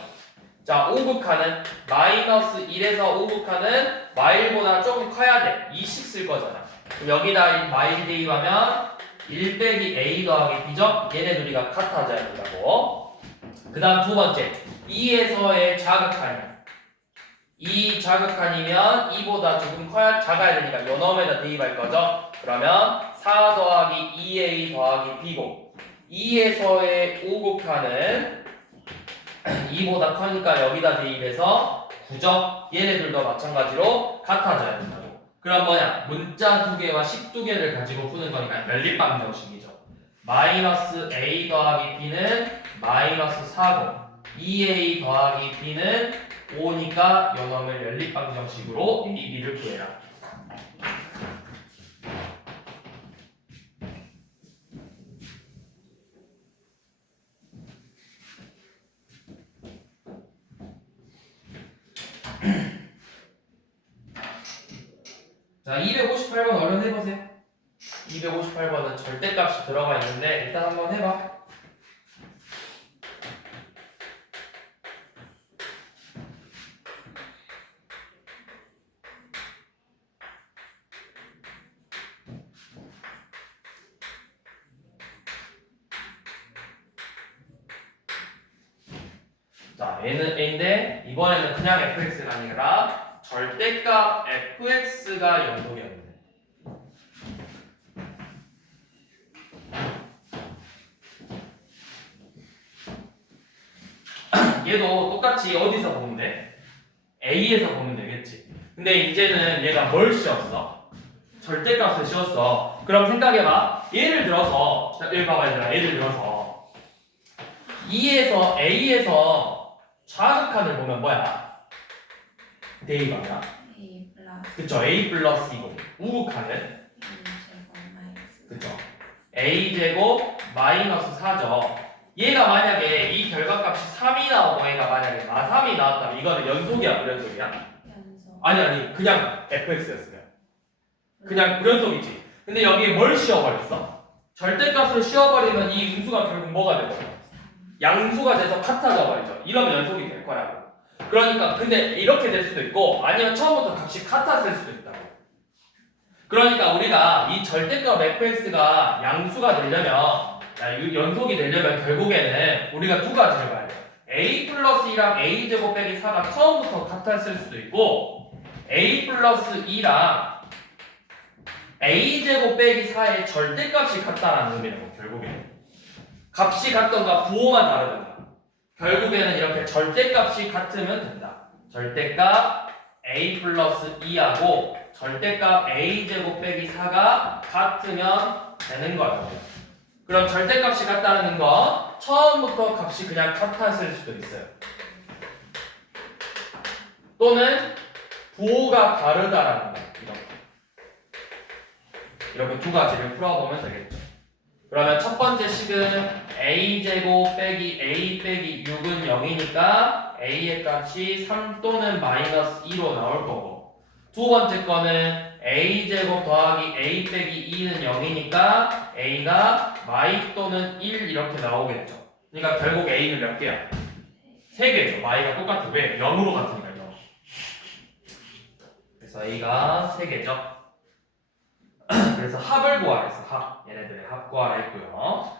자, 우극한은 마이너스 1에서 우극한은 마일보다 조금 커야 돼. 2씩 쓸 거잖아. 그럼 여기다 마일 대입하면 1 빼기 a 더하기 b죠? 얘네 둘이가 같아져야 된다고. 그 다음 두 번째 2에서의 좌극한이야. 2 좌극한이면 2보다 조금 커야 작아야 되니까 요 놈에다 대입할 거죠. 그러면 4 더하기 2a 더하기 b고 2에서의 우극한은 2보다 커니까 여기다 대입해서 9죠. 얘네들도 마찬가지로 같아져야 된다고. 그럼 뭐냐? 문자 두 개와 식 두 개를 가지고 푸는 거니까 연립방정식이죠. 마이너스 a 더하기 b는 마이너스 4고 2a 더하기 b는 5니까 요놈을 연립방정식으로 a, b를 구해라. 자, 258번 얼른 해보세요. 258번은 절대값이 들어가 있는데 일단 한번 해봐. 자, 얘는 A인데 이번에는 그냥 fx가 아니라 절대값 fx가 연속이었는데 얘도 똑같이 어디서 보면 돼? A에서 보면 되겠지. 근데 이제는 얘가 뭘 씌웠어? 절대값을 씌웠어. 그럼 생각해봐. 예를 들어서 자, 여기 봐봐 얘들아. 예를 들어서 A에서 좌극한을 보면 뭐야? 대입하냐? A 플러스 그쵸. A 플러스 2고 우극한은 A 제곱 마이너스 그쵸. A제곱 마이너스 4죠. 얘가 만약에 이 결과값이 3이 나오고 얘가 만약에 마3이 나왔다면 이거는 연속이야 불연속이야? 연속 아니 그냥 fx였으면 그냥 불연속이지. 근데 여기에 뭘 씌워버렸어? 절대값을 씌워버리면 이 음수가 결국 뭐가 되버려? 양수가 돼서 같아져 버리죠. 이러면 연속이 될 거라고. 그러니까 근데 이렇게 될 수도 있고 아니면 처음부터 값이 같았을 수도 있다고. 그러니까 우리가 이 절대값 fx가 양수가 되려면 연속이 되려면 결국에는 우리가 두 가지를 봐야 돼요. a 플러스 2랑 a 제곱 빼기 4가 처음부터 같았을 수도 있고 a 플러스 2랑 a 제곱 빼기 4의 절대값이 같다라는 의미라고. 결국에는 값이 같던가 부호만 다르던가 결국에는 이렇게 절대값이 같으면 된다. 절대값 a 플러스 2하고 절대값 a 제곱 빼기 4가 같으면 되는 거예요. 그럼 절대값이 같다는 건 처음부터 값이 그냥 같았을 수도 있어요. 또는 부호가 다르다라는 거. 이렇게 두 가지를 풀어보면 되겠죠. 그러면 첫 번째 식은 a제곱 빼기 a 빼기 6은 0이니까 a의 값이 3 또는 마이너스 2로 나올 거고 두 번째 거는 a제곱 더하기 a 빼기 2는 0이니까 a가 마이 또는 1 이렇게 나오겠죠. 그러니까 결국 a는 몇 개야? 3개죠. 마이가 똑같아. 왜? 0으로 같으니까 0. 그래서 a가 3개죠. 그래서 합을 구하라 했어. 합. 얘네들의 합 구하라 했고요.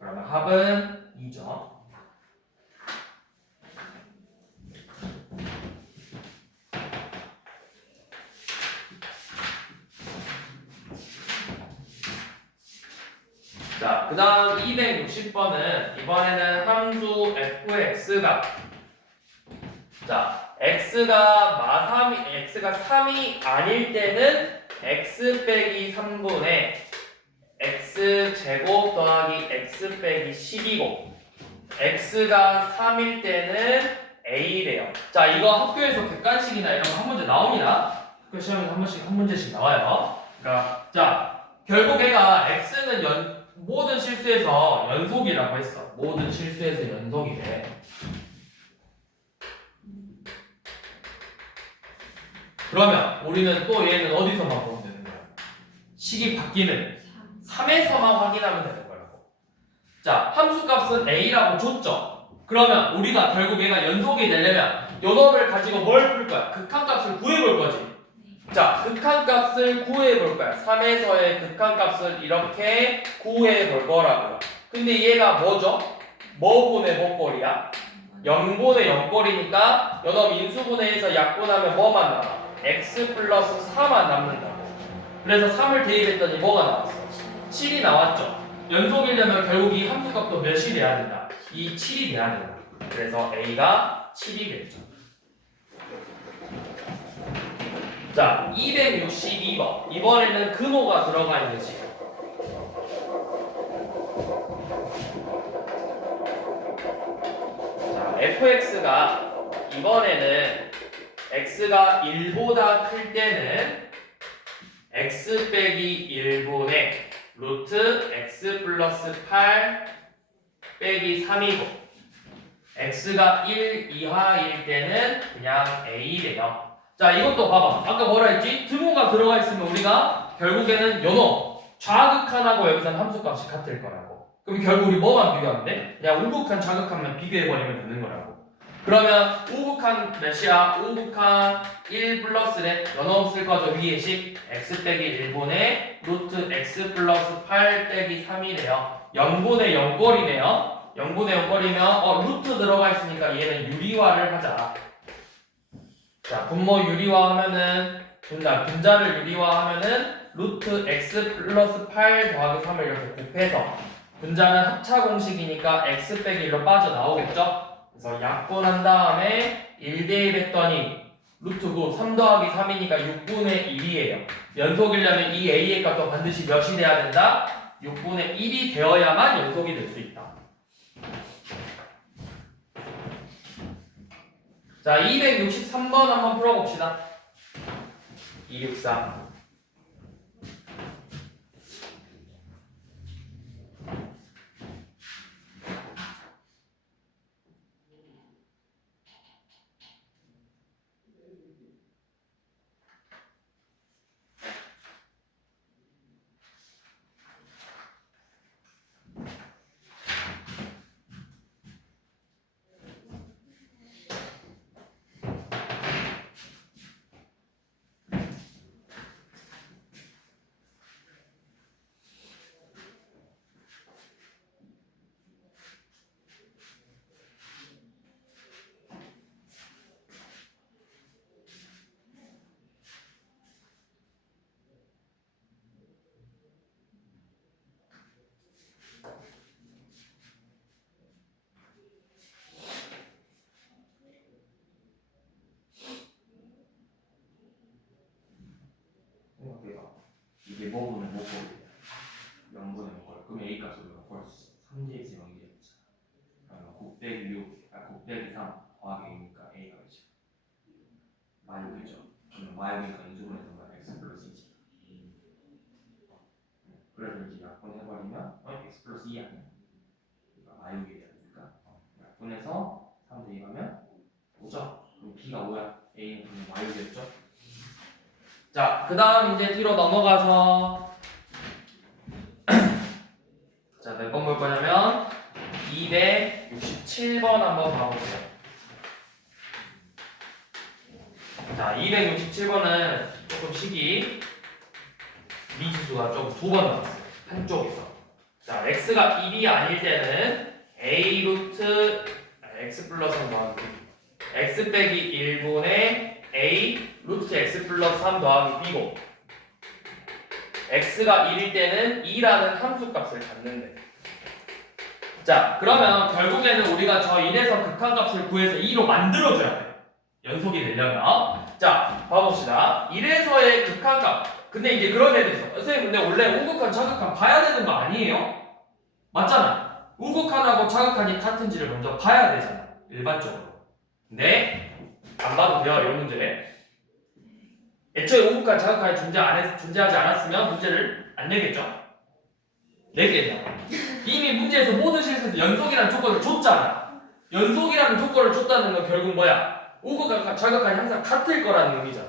그러면 합은 2죠. 자, 그 다음 260번은 이번에는 함수 fx가 자, x가 3이 아닐 때는 x 빼기 3분의 x제곱 더하기 x 빼기 10이고 x가 3일 때는 a래요. 자, 이거 학교에서 객관식이나 이런 거 한 문제 나옵니다. 학교 시험에서 한 번씩 한 문제씩 나와요. 그러니까 자, 결국 얘가 x는 모든 실수에서 연속이라고 했어. 모든 실수에서 연속이래. 그러면 우리는 또 얘는 어디서만 보면 되는 거야? 식이 바뀌는 3에서만 확인하면 되는 거라고. 자, 함수값은 a라고 줬죠. 그러면 우리가 결국 얘가 연속이 되려면 요 놈을 가지고 뭘 풀 거야? 극한값을 구해볼 거지. 자, 극한값을 구해볼 거야. 3에서의 극한값을 이렇게 구해볼 거라고요. 근데 얘가 뭐죠? 뭐분의 뭐꼴이야? 0분의 0꼴이니까 요 놈 인수분해해서 약분하면 뭐만 남아? x 플러스 4만 남는다고. 그래서 3을 대입했더니 뭐가 나왔어? 7이 나왔죠. 연속이려면 결국 이 함수값도 몇이 돼야 된다? 이 7이 돼야 된다. 그래서 a가 7이겠죠. 자, 262번. 이번에는 근호가 들어가 있는 식. 자, fx가 이번에는 x가 1보다 클 때는 x 빼기 1분의 루트 x 플러스 8 빼기 3이고 x가 1 이하일 때는 그냥 a래요. 자, 이것도 봐봐. 아까 뭐라 했지? 등호가 들어가 있으면 우리가 결국에는 요놈 좌극한하고 여기서는 함수값이 같을 거라고. 그럼 결국 우리 뭐만 비교하면 돼? 그냥 우극한 좌극한만 비교해버리면 되는 거라고. 그러면 우극한 몇이야? 우극한 1 플러스래. 요놈 쓸 거죠. 위에 식 x 빼기 1분의 루트 x 플러스 8 빼기 3이래요. 0분의 0꼴이네요. 0분의 0꼴이면 루트 들어가 있으니까 얘는 유리화를 하자. 자, 분모 유리화하면은 분자를 유리화하면은 루트 x 플러스 8 더하기 3을 이렇게 곱해서 분자는 합차 공식이니까 x 빼기 1로 빠져나오겠죠? 그래서 약분한 다음에 1 대입했더니 루트 9 3 더하기 3이니까 6분의 1이에요. 연속이려면 이 a의 값도 반드시 몇이 돼야 된다? 6분의 1이 되어야만 연속이 될 수 있다. 자, 263번 한번 풀어봅시다. 263. 이게 뭐분의 뭐 꼴이야? 0분의 뭐 꼴. 그럼 A 값을 우리가 구할 수 있어. 3대에서 0이 되었잖아. 그러면 곱빼기 6, 곱빼기 3 더하기 A니까 A가 몇이야? 마육이죠. 그러면 마육이니까 인수분해서 x 플러스 2지. 그래서 이제 약분해버리면 x 플러스 2 아니야? 그러니까 마육이 돼야 되니까 약분해서 3 대입하면 5죠. 그럼 B가 5야. A는 그냥 마육이었죠. 자, 그 다음 이제 뒤로 넘어가서 자, 몇 번 볼 거냐면 267번 한번 봐보세요. 자, 267번은 조금 식이 미지수가 좀 두 번 나왔어요. 한쪽에서. 자, x가 1이 아닐 때는 a 루트 x 플러스 3 더하기 x 빼기 1분의 a 루트 x 플러스 3 더하기 b고 x가 1일 때는 2라는 함수값을 갖는데 자 그러면 결국에는 우리가 저 1에서 극한값을 구해서 2로 만들어줘야 돼 연속이 되려면 자 봐봅시다 1에서의 극한값 근데 이제 그런 애들 있어 선생님 근데 원래 우극한 좌극한 봐야 되는 거 아니에요? 맞잖아 우극한하고 좌극한이 같은지를 먼저 봐야 되잖아 일반적으로 근데 안 봐도 돼요 이 문제 애초에 우극한 좌극한이 존재하지 않았으면 문제를 안 내겠죠? 내겠냐? 이미 문제에서 모든 실수에서 연속이라는 조건을 줬잖아. 연속이라는 조건을 줬다는 건 결국 뭐야? 우극한 좌극한이 항상 같을 거라는 의미잖아.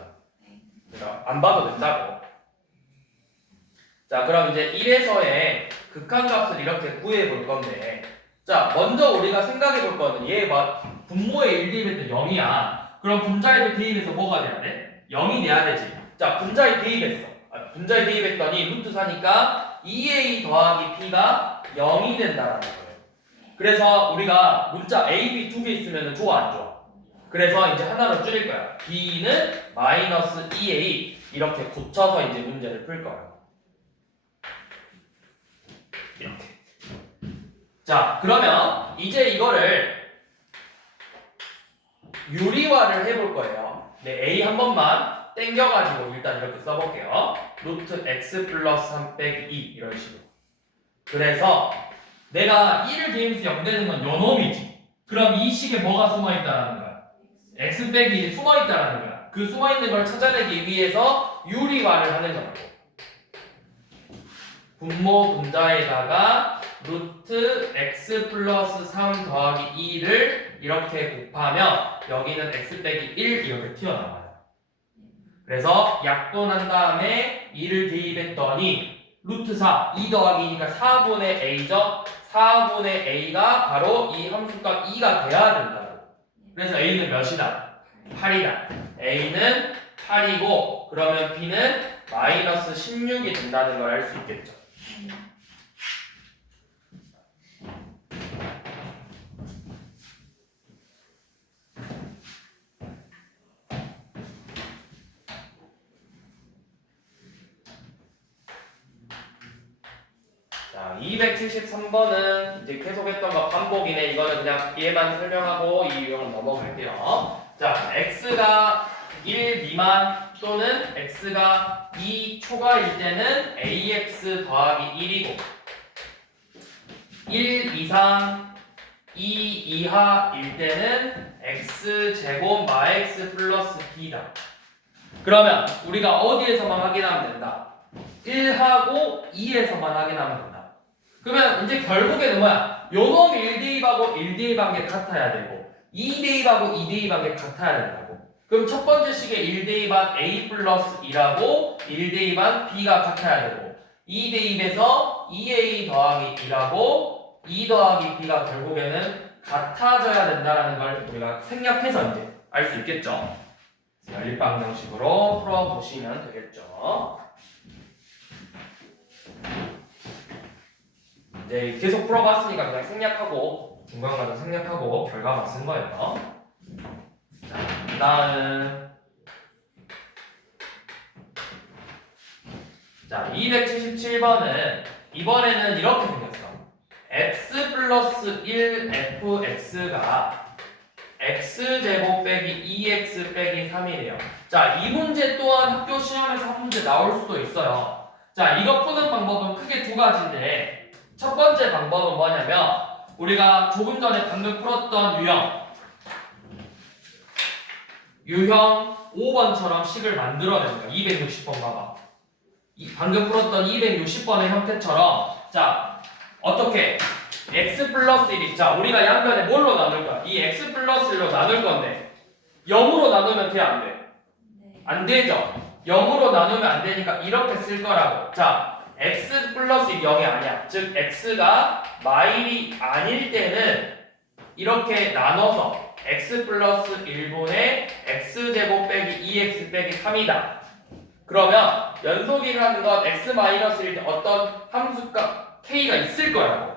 그러니까 안 봐도 된다고. 자, 그럼 이제 1에서의 극한값을 이렇게 구해 볼 건데, 자, 먼저 우리가 생각해 볼 거는 얘 분모에 1 대입했던 0이야. 그럼 분자에 대입해서 뭐가 돼야 돼? 0이 돼야 되지. 자, 분자에 대입했어. 분자에 대입했더니 루트 4니까 2a 더하기 b가 0이 된다라는 거예요. 그래서 우리가 문자 a, b 두 개 있으면 좋아 안 좋아? 그래서 이제 하나로 줄일 거야. b는 마이너스 2a 이렇게 고쳐서 이제 문제를 풀 거야. 이렇게. 자, 그러면 이제 이거를 유리화를 해볼 거예요. 네, a 한 번만 땡겨가지고 일단 이렇게 써볼게요. 루트 x 플러스 3 빼기 2 이런 식으로. 그래서 내가 1을 대입해서 0 되는 건 요놈이지. 그럼 이 식에 뭐가 숨어있다라는 거야? x 빼기 1이 숨어있다라는 거야. 그 숨어있는 걸 찾아내기 위해서 유리화를 하는 거라고. 분모 분자에다가 루트 x 플러스 3 더하기 2를 이렇게 곱하면 여기는 x 빼기 1 이렇게 튀어나와요. 그래서 약분한 다음에 2를 대입했더니 루트 4, 2 더하기 2니까 4분의 a죠. 4분의 a가 바로 이 함수값 2가 돼야 된다고. 그래서 a는 몇이다? 8이다. a는 8이고 그러면 b는 마이너스 16이 된다는 걸 알 수 있겠죠. 자, 273번은 이제 계속 했던 거 반복이네. 이거는 그냥 얘만 설명하고 이 유형을 넘어갈게요. 자, x가 1 미만 또는 x가 2 초과일 때는 ax 더하기 1이고 1 이상 2 이하일 때는 x제곱 마x 플러스 b다. 그러면 우리가 어디에서만 확인하면 된다? 1하고 2에서만 확인하면 된다. 그러면 이제 결국에는 뭐야? 요 놈이 1대입하고 1대입한 게 같아야 되고 2대입하고 2대입한 게 같아야 된다고. 그럼 첫 번째 식의 1대입한 a 플러스 2라고 1대입한 b가 같아야 되고 2대입에서 2a 더하기 2라고 2 더하기 b가 결국에는 같아져야 된다는 걸 우리가 생략해서 이제 알 수 있겠죠. 연립방정식으로 풀어보시면 되겠죠. 이제 계속 풀어봤으니까 그냥 생략하고 중간 과정 생략하고 결과만 쓴 거예요. 자, 그다음 자 277번은 이번에는 이렇게 생겼어. x 플러스 1 fx가 x제곱 빼기 2x 빼기 3이래요. 자, 이 문제 또한 학교 시험에서 한 문제 나올 수도 있어요. 자, 이거 푸는 방법은 크게 두 가지인데 첫 번째 방법은 뭐냐면 우리가 조금 전에 방금 풀었던 유형 5번처럼 식을 만들어내는 거야. 260번 봐봐. 방금 풀었던 260번의 형태처럼 자, 어떻게 x 플러스 1이 자, 우리가 양변에 뭘로 나눌 거야? 이 x 플러스 1로 나눌 건데 0으로 나누면 돼, 안 돼? 네. 안 되죠. 0으로 나누면 안 되니까 이렇게 쓸 거라고. 자, x 플러스 0이 아니야. 즉 x가 마일이 아닐 때는 이렇게 나눠서 x 플러스 1분의 x제곱 빼기 2x 빼기 3이다. 그러면 연속이라는 건 x 마이너스 1때 어떤 함수값 k가 있을 거라고.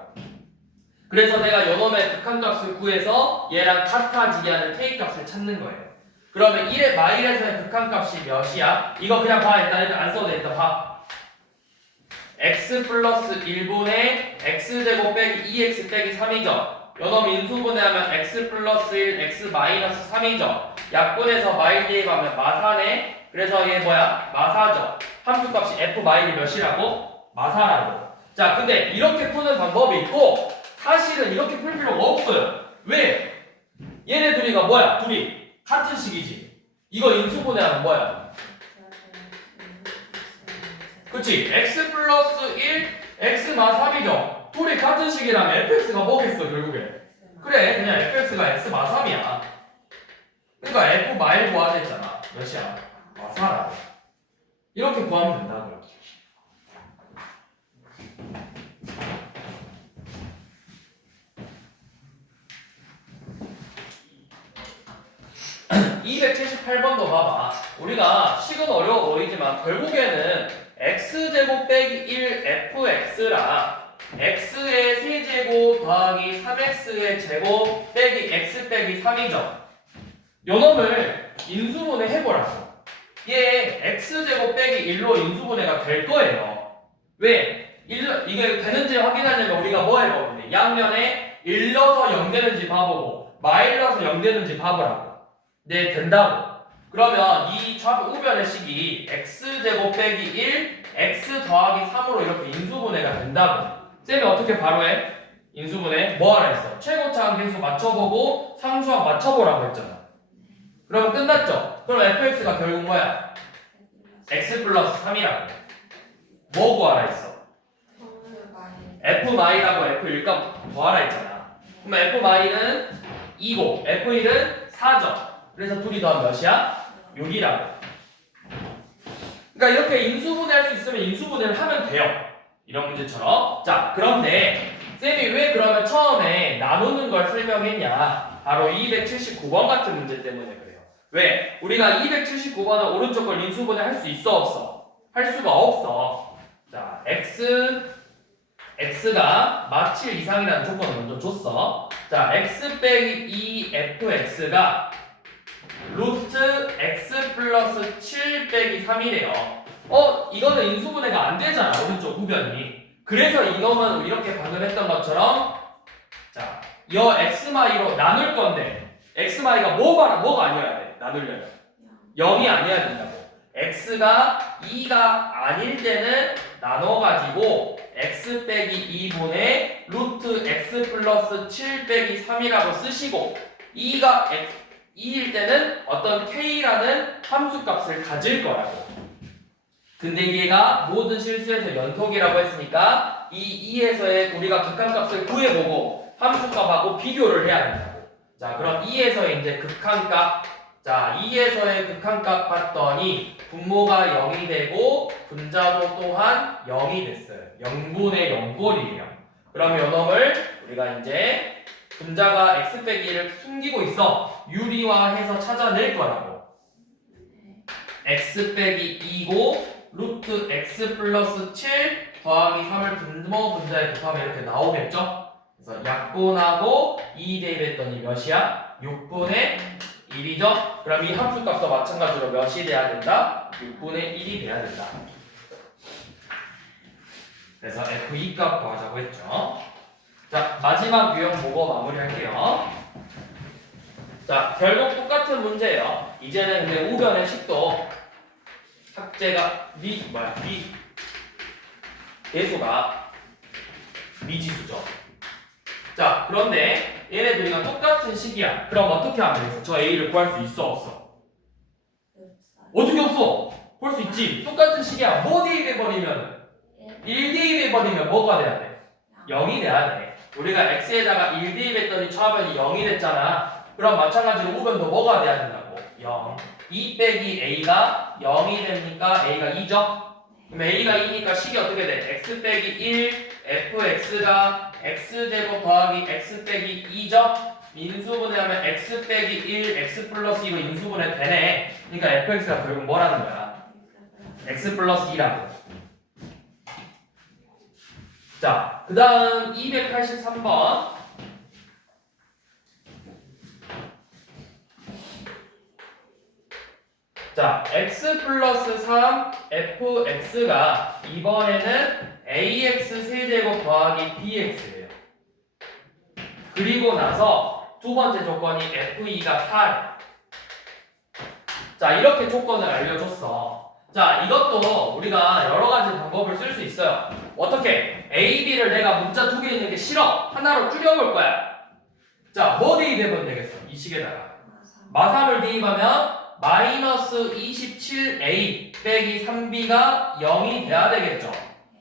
그래서 내가 요놈의 극한값을 구해서 얘랑 같아지게 하는 k값을 찾는 거예요. 그러면 1의 마일에서의 극한값이 몇이야? 이거 그냥 봐. 일단 안 써도 돼. 일단 봐. x 플러스 1분의 x제곱 빼기 2x 빼기 3이죠. 요놈 인수분해하면 x 플러스 1, x 마이너스 3이죠. 약분해서 마일 대입하면 마사네. 그래서 얘 뭐야? 마사죠. 함수값이 f 마일이 몇이라고? 마사라고. 자, 근데 이렇게 푸는 방법이 있고 사실은 이렇게 풀 필요가 없어요. 왜? 얘네 둘이가 뭐야? 둘이 같은 식이지. 이거 인수분해하면 뭐야? 그치? x 플러스 1, x 마 3이죠. 둘이 같은 식이라면 fx가 뭐겠어 결국에? 그래, 그냥 fx가 x 마 3이야. 그러니까 f 마일 구하자 했잖아. 몇이야? 마 4라고. 이렇게 구하면 된다고요. 278번도 봐봐. 우리가 식은 어려워 보이지만 결국에는 x제곱 빼기 1 fx랑 x의 세제곱 더하기 3x의 제곱 빼기 x 빼기 3이죠. 요놈을 인수분해 해보라고. 얘 x제곱 빼기 1로 인수분해가 될 거예요. 왜? 이게 되는지 확인하려면 우리가 뭐 해보는데 양면에 1 넣어서 0 되는지 봐보고 마일 넣어서 0 되는지 봐보라고. 네, 된다고. 그러면 이 좌우변의 식이 x제곱 빼기 1, x 더하기 3으로 이렇게 인수분해가 된다고. 쌤이 어떻게 바로 해? 인수분해 뭐 하라 했어? 최고차 함계수 맞춰보고 상수항 맞춰보라고 했잖아. 그러면 끝났죠? 그럼 fx가 결국 뭐야? x 플러스 3이라고. 뭐 구하라 했어? f 마이라고 f 1값 구하라 했잖아. 그럼 f 마이는 2고 f 1은 4죠. 그래서 둘이 더하면 몇이야? 6이라고. 그러니까 이렇게 인수분해할 수 있으면 인수분해를 하면 돼요. 이런 문제처럼. 자, 그런데 쌤이 왜 그러면 처음에 나누는 걸 설명했냐? 바로 279번 같은 문제 때문에 그래요. 왜? 우리가 279번은 오른쪽 걸 인수분해 할 수 있어 없어? 할 수가 없어. 자, x가 막 7 이상이라는 조건을 먼저 줬어. 자, x 빼기 2fx가 루트 x 플러스 7 빼기 3이래요. 이거는 인수분해가 안 되잖아, 오른쪽 후변이. 그래서 이거는 이렇게 방금 했던 것처럼, 자, 이 x마이로 나눌 건데, x마이가 뭐가 아니어야 돼, 나누려면. 0이 아니어야 된다고. x가 2가 아닐 때는 나눠가지고, x 빼기 2분의 루트 x 플러스 7 빼기 3이라고 쓰시고, 2가 2일 때는 어떤 k라는 함수값을 가질 거라고. 근데 얘가 모든 실수에서 연속이라고 했으니까 이 2에서의 우리가 극한값을 구해보고 함수값하고 비교를 해야 된다고. 자, 그럼 2에서의 이제 극한값. 자, 2에서의 극한값 봤더니 분모가 0이 되고 분자도 또한 0이 됐어요. 0분의 0꼴이에요. 그럼 요 놈을 우리가 이제 분자가 x 빼기 1을 숨기고 있어. 유리화해서 찾아낼 거라고. x 빼기 2고 루트 x 플러스 7 더하기 3을 분모 분자에 곱하면 이렇게 나오겠죠? 그래서 약분하고 2 대입했더니 몇이야? 6분의 1이죠? 그럼 이 함수값도 마찬가지로 몇이 돼야 된다? 6분의 1이 돼야 된다. 그래서 f2 값 구하자고 했죠. 자, 마지막 유형 보고 마무리할게요. 자, 결국 똑같은 문제예요. 이제는 근데 우변의 식도 합제가 B 계수가 미지수죠. 자, 그런데 얘네들이랑 똑같은 식이야. 그럼 어떻게 하면 되겠어? 저 A를 구할 수 있어 없어? 어떻게 없어? 구할 수 있지. 똑같은 식이야. 뭐 대입해버리면 1 대입해버리면 뭐가 돼야 돼? 0이 돼야 돼. 우리가 x에다가 1 대입했더니 처음에 0이 됐잖아. 그럼 마찬가지로 우변도 뭐가 돼야 된다고? 0. 2 빼기 a가 0이 되니까 a가 2죠? 그럼 a가 2니까 식이 어떻게 돼? x 빼기 1 fx가 x제곱 더하기 x 빼기 2죠? 인수분해하면 x 빼기 1 x 플러스 2로 인수분해 되네. 그러니까 fx가 결국 뭐라는 거야? x 플러스 2라고. 자, 그 다음 283번. 자, x 플러스 3 fx가 이번에는 ax 세제곱 더하기 bx예요. 그리고 나서 두 번째 조건이 f2가 4래. 자, 이렇게 조건을 알려줬어. 자, 이것도 우리가 여러 가지 방법을 쓸 수 있어요. 어떻게? a, b를 내가 문자 두 개 있는 게 싫어. 하나로 줄여볼 거야. 자, 뭐 대입해보면 되겠어? 이 식에다가 마삼을 대입하면 마이너스 27a 빼기 3b가 0이 돼야 되겠죠.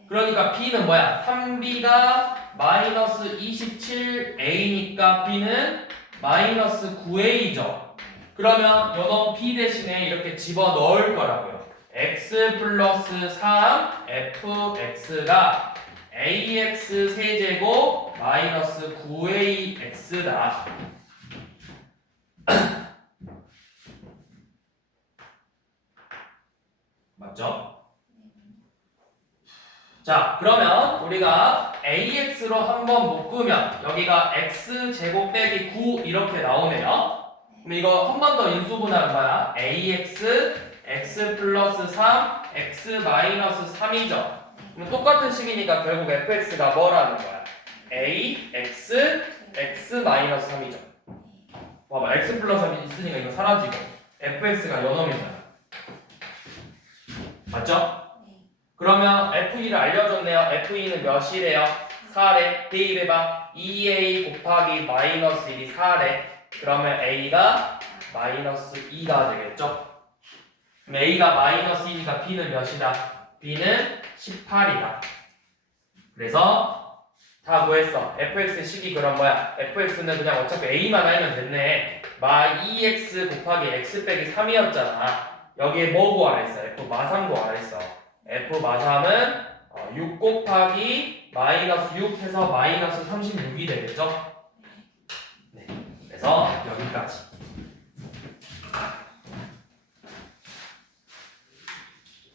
그러니까 b는 뭐야? 3b가 마이너스 27a니까 b는 마이너스 9a죠. 그러면 요놈 b 대신에 이렇게 집어넣을 거라고요. x 플러스 3 fx가 ax 세제곱 마이너스 9ax다. 맞죠? 자, 그러면 우리가 ax로 한번 묶으면 여기가 x제곱 빼기 9 이렇게 나오네요. 그럼 이거 한 번 더 인수분해하는 거야. ax x 플러스 3 x 마이너스 3이죠. 그럼 똑같은 식이니까 결국 fx가 뭐라는 거야? ax x 마이너스 3이죠. 봐봐, x 플러스 3이 있으니까 이거 사라지고 fx가 요놈이잖아. 맞죠? 그러면 F2를 알려줬네요. F2는 몇이래요? 4래. 대입해봐. 2A 곱하기 마이너스 1이 4래. 그러면 A가 마이너스 2가 되겠죠? 그럼 A가 마이너스 2니까 B는 몇이다? B는 18이다. 그래서 다 구했어. fx 식이 그럼 뭐야? fx는 그냥 어차피 A만 알면 됐네. 마 2x 곱하기 x 빼기 3이었잖아. 여기에 뭐 구하라 했어? F 마삼 구하라 했어. F 마삼은 6 곱하기 마이너스 6 해서 마이너스 36이 되겠죠? 네. 그래서 여기까지.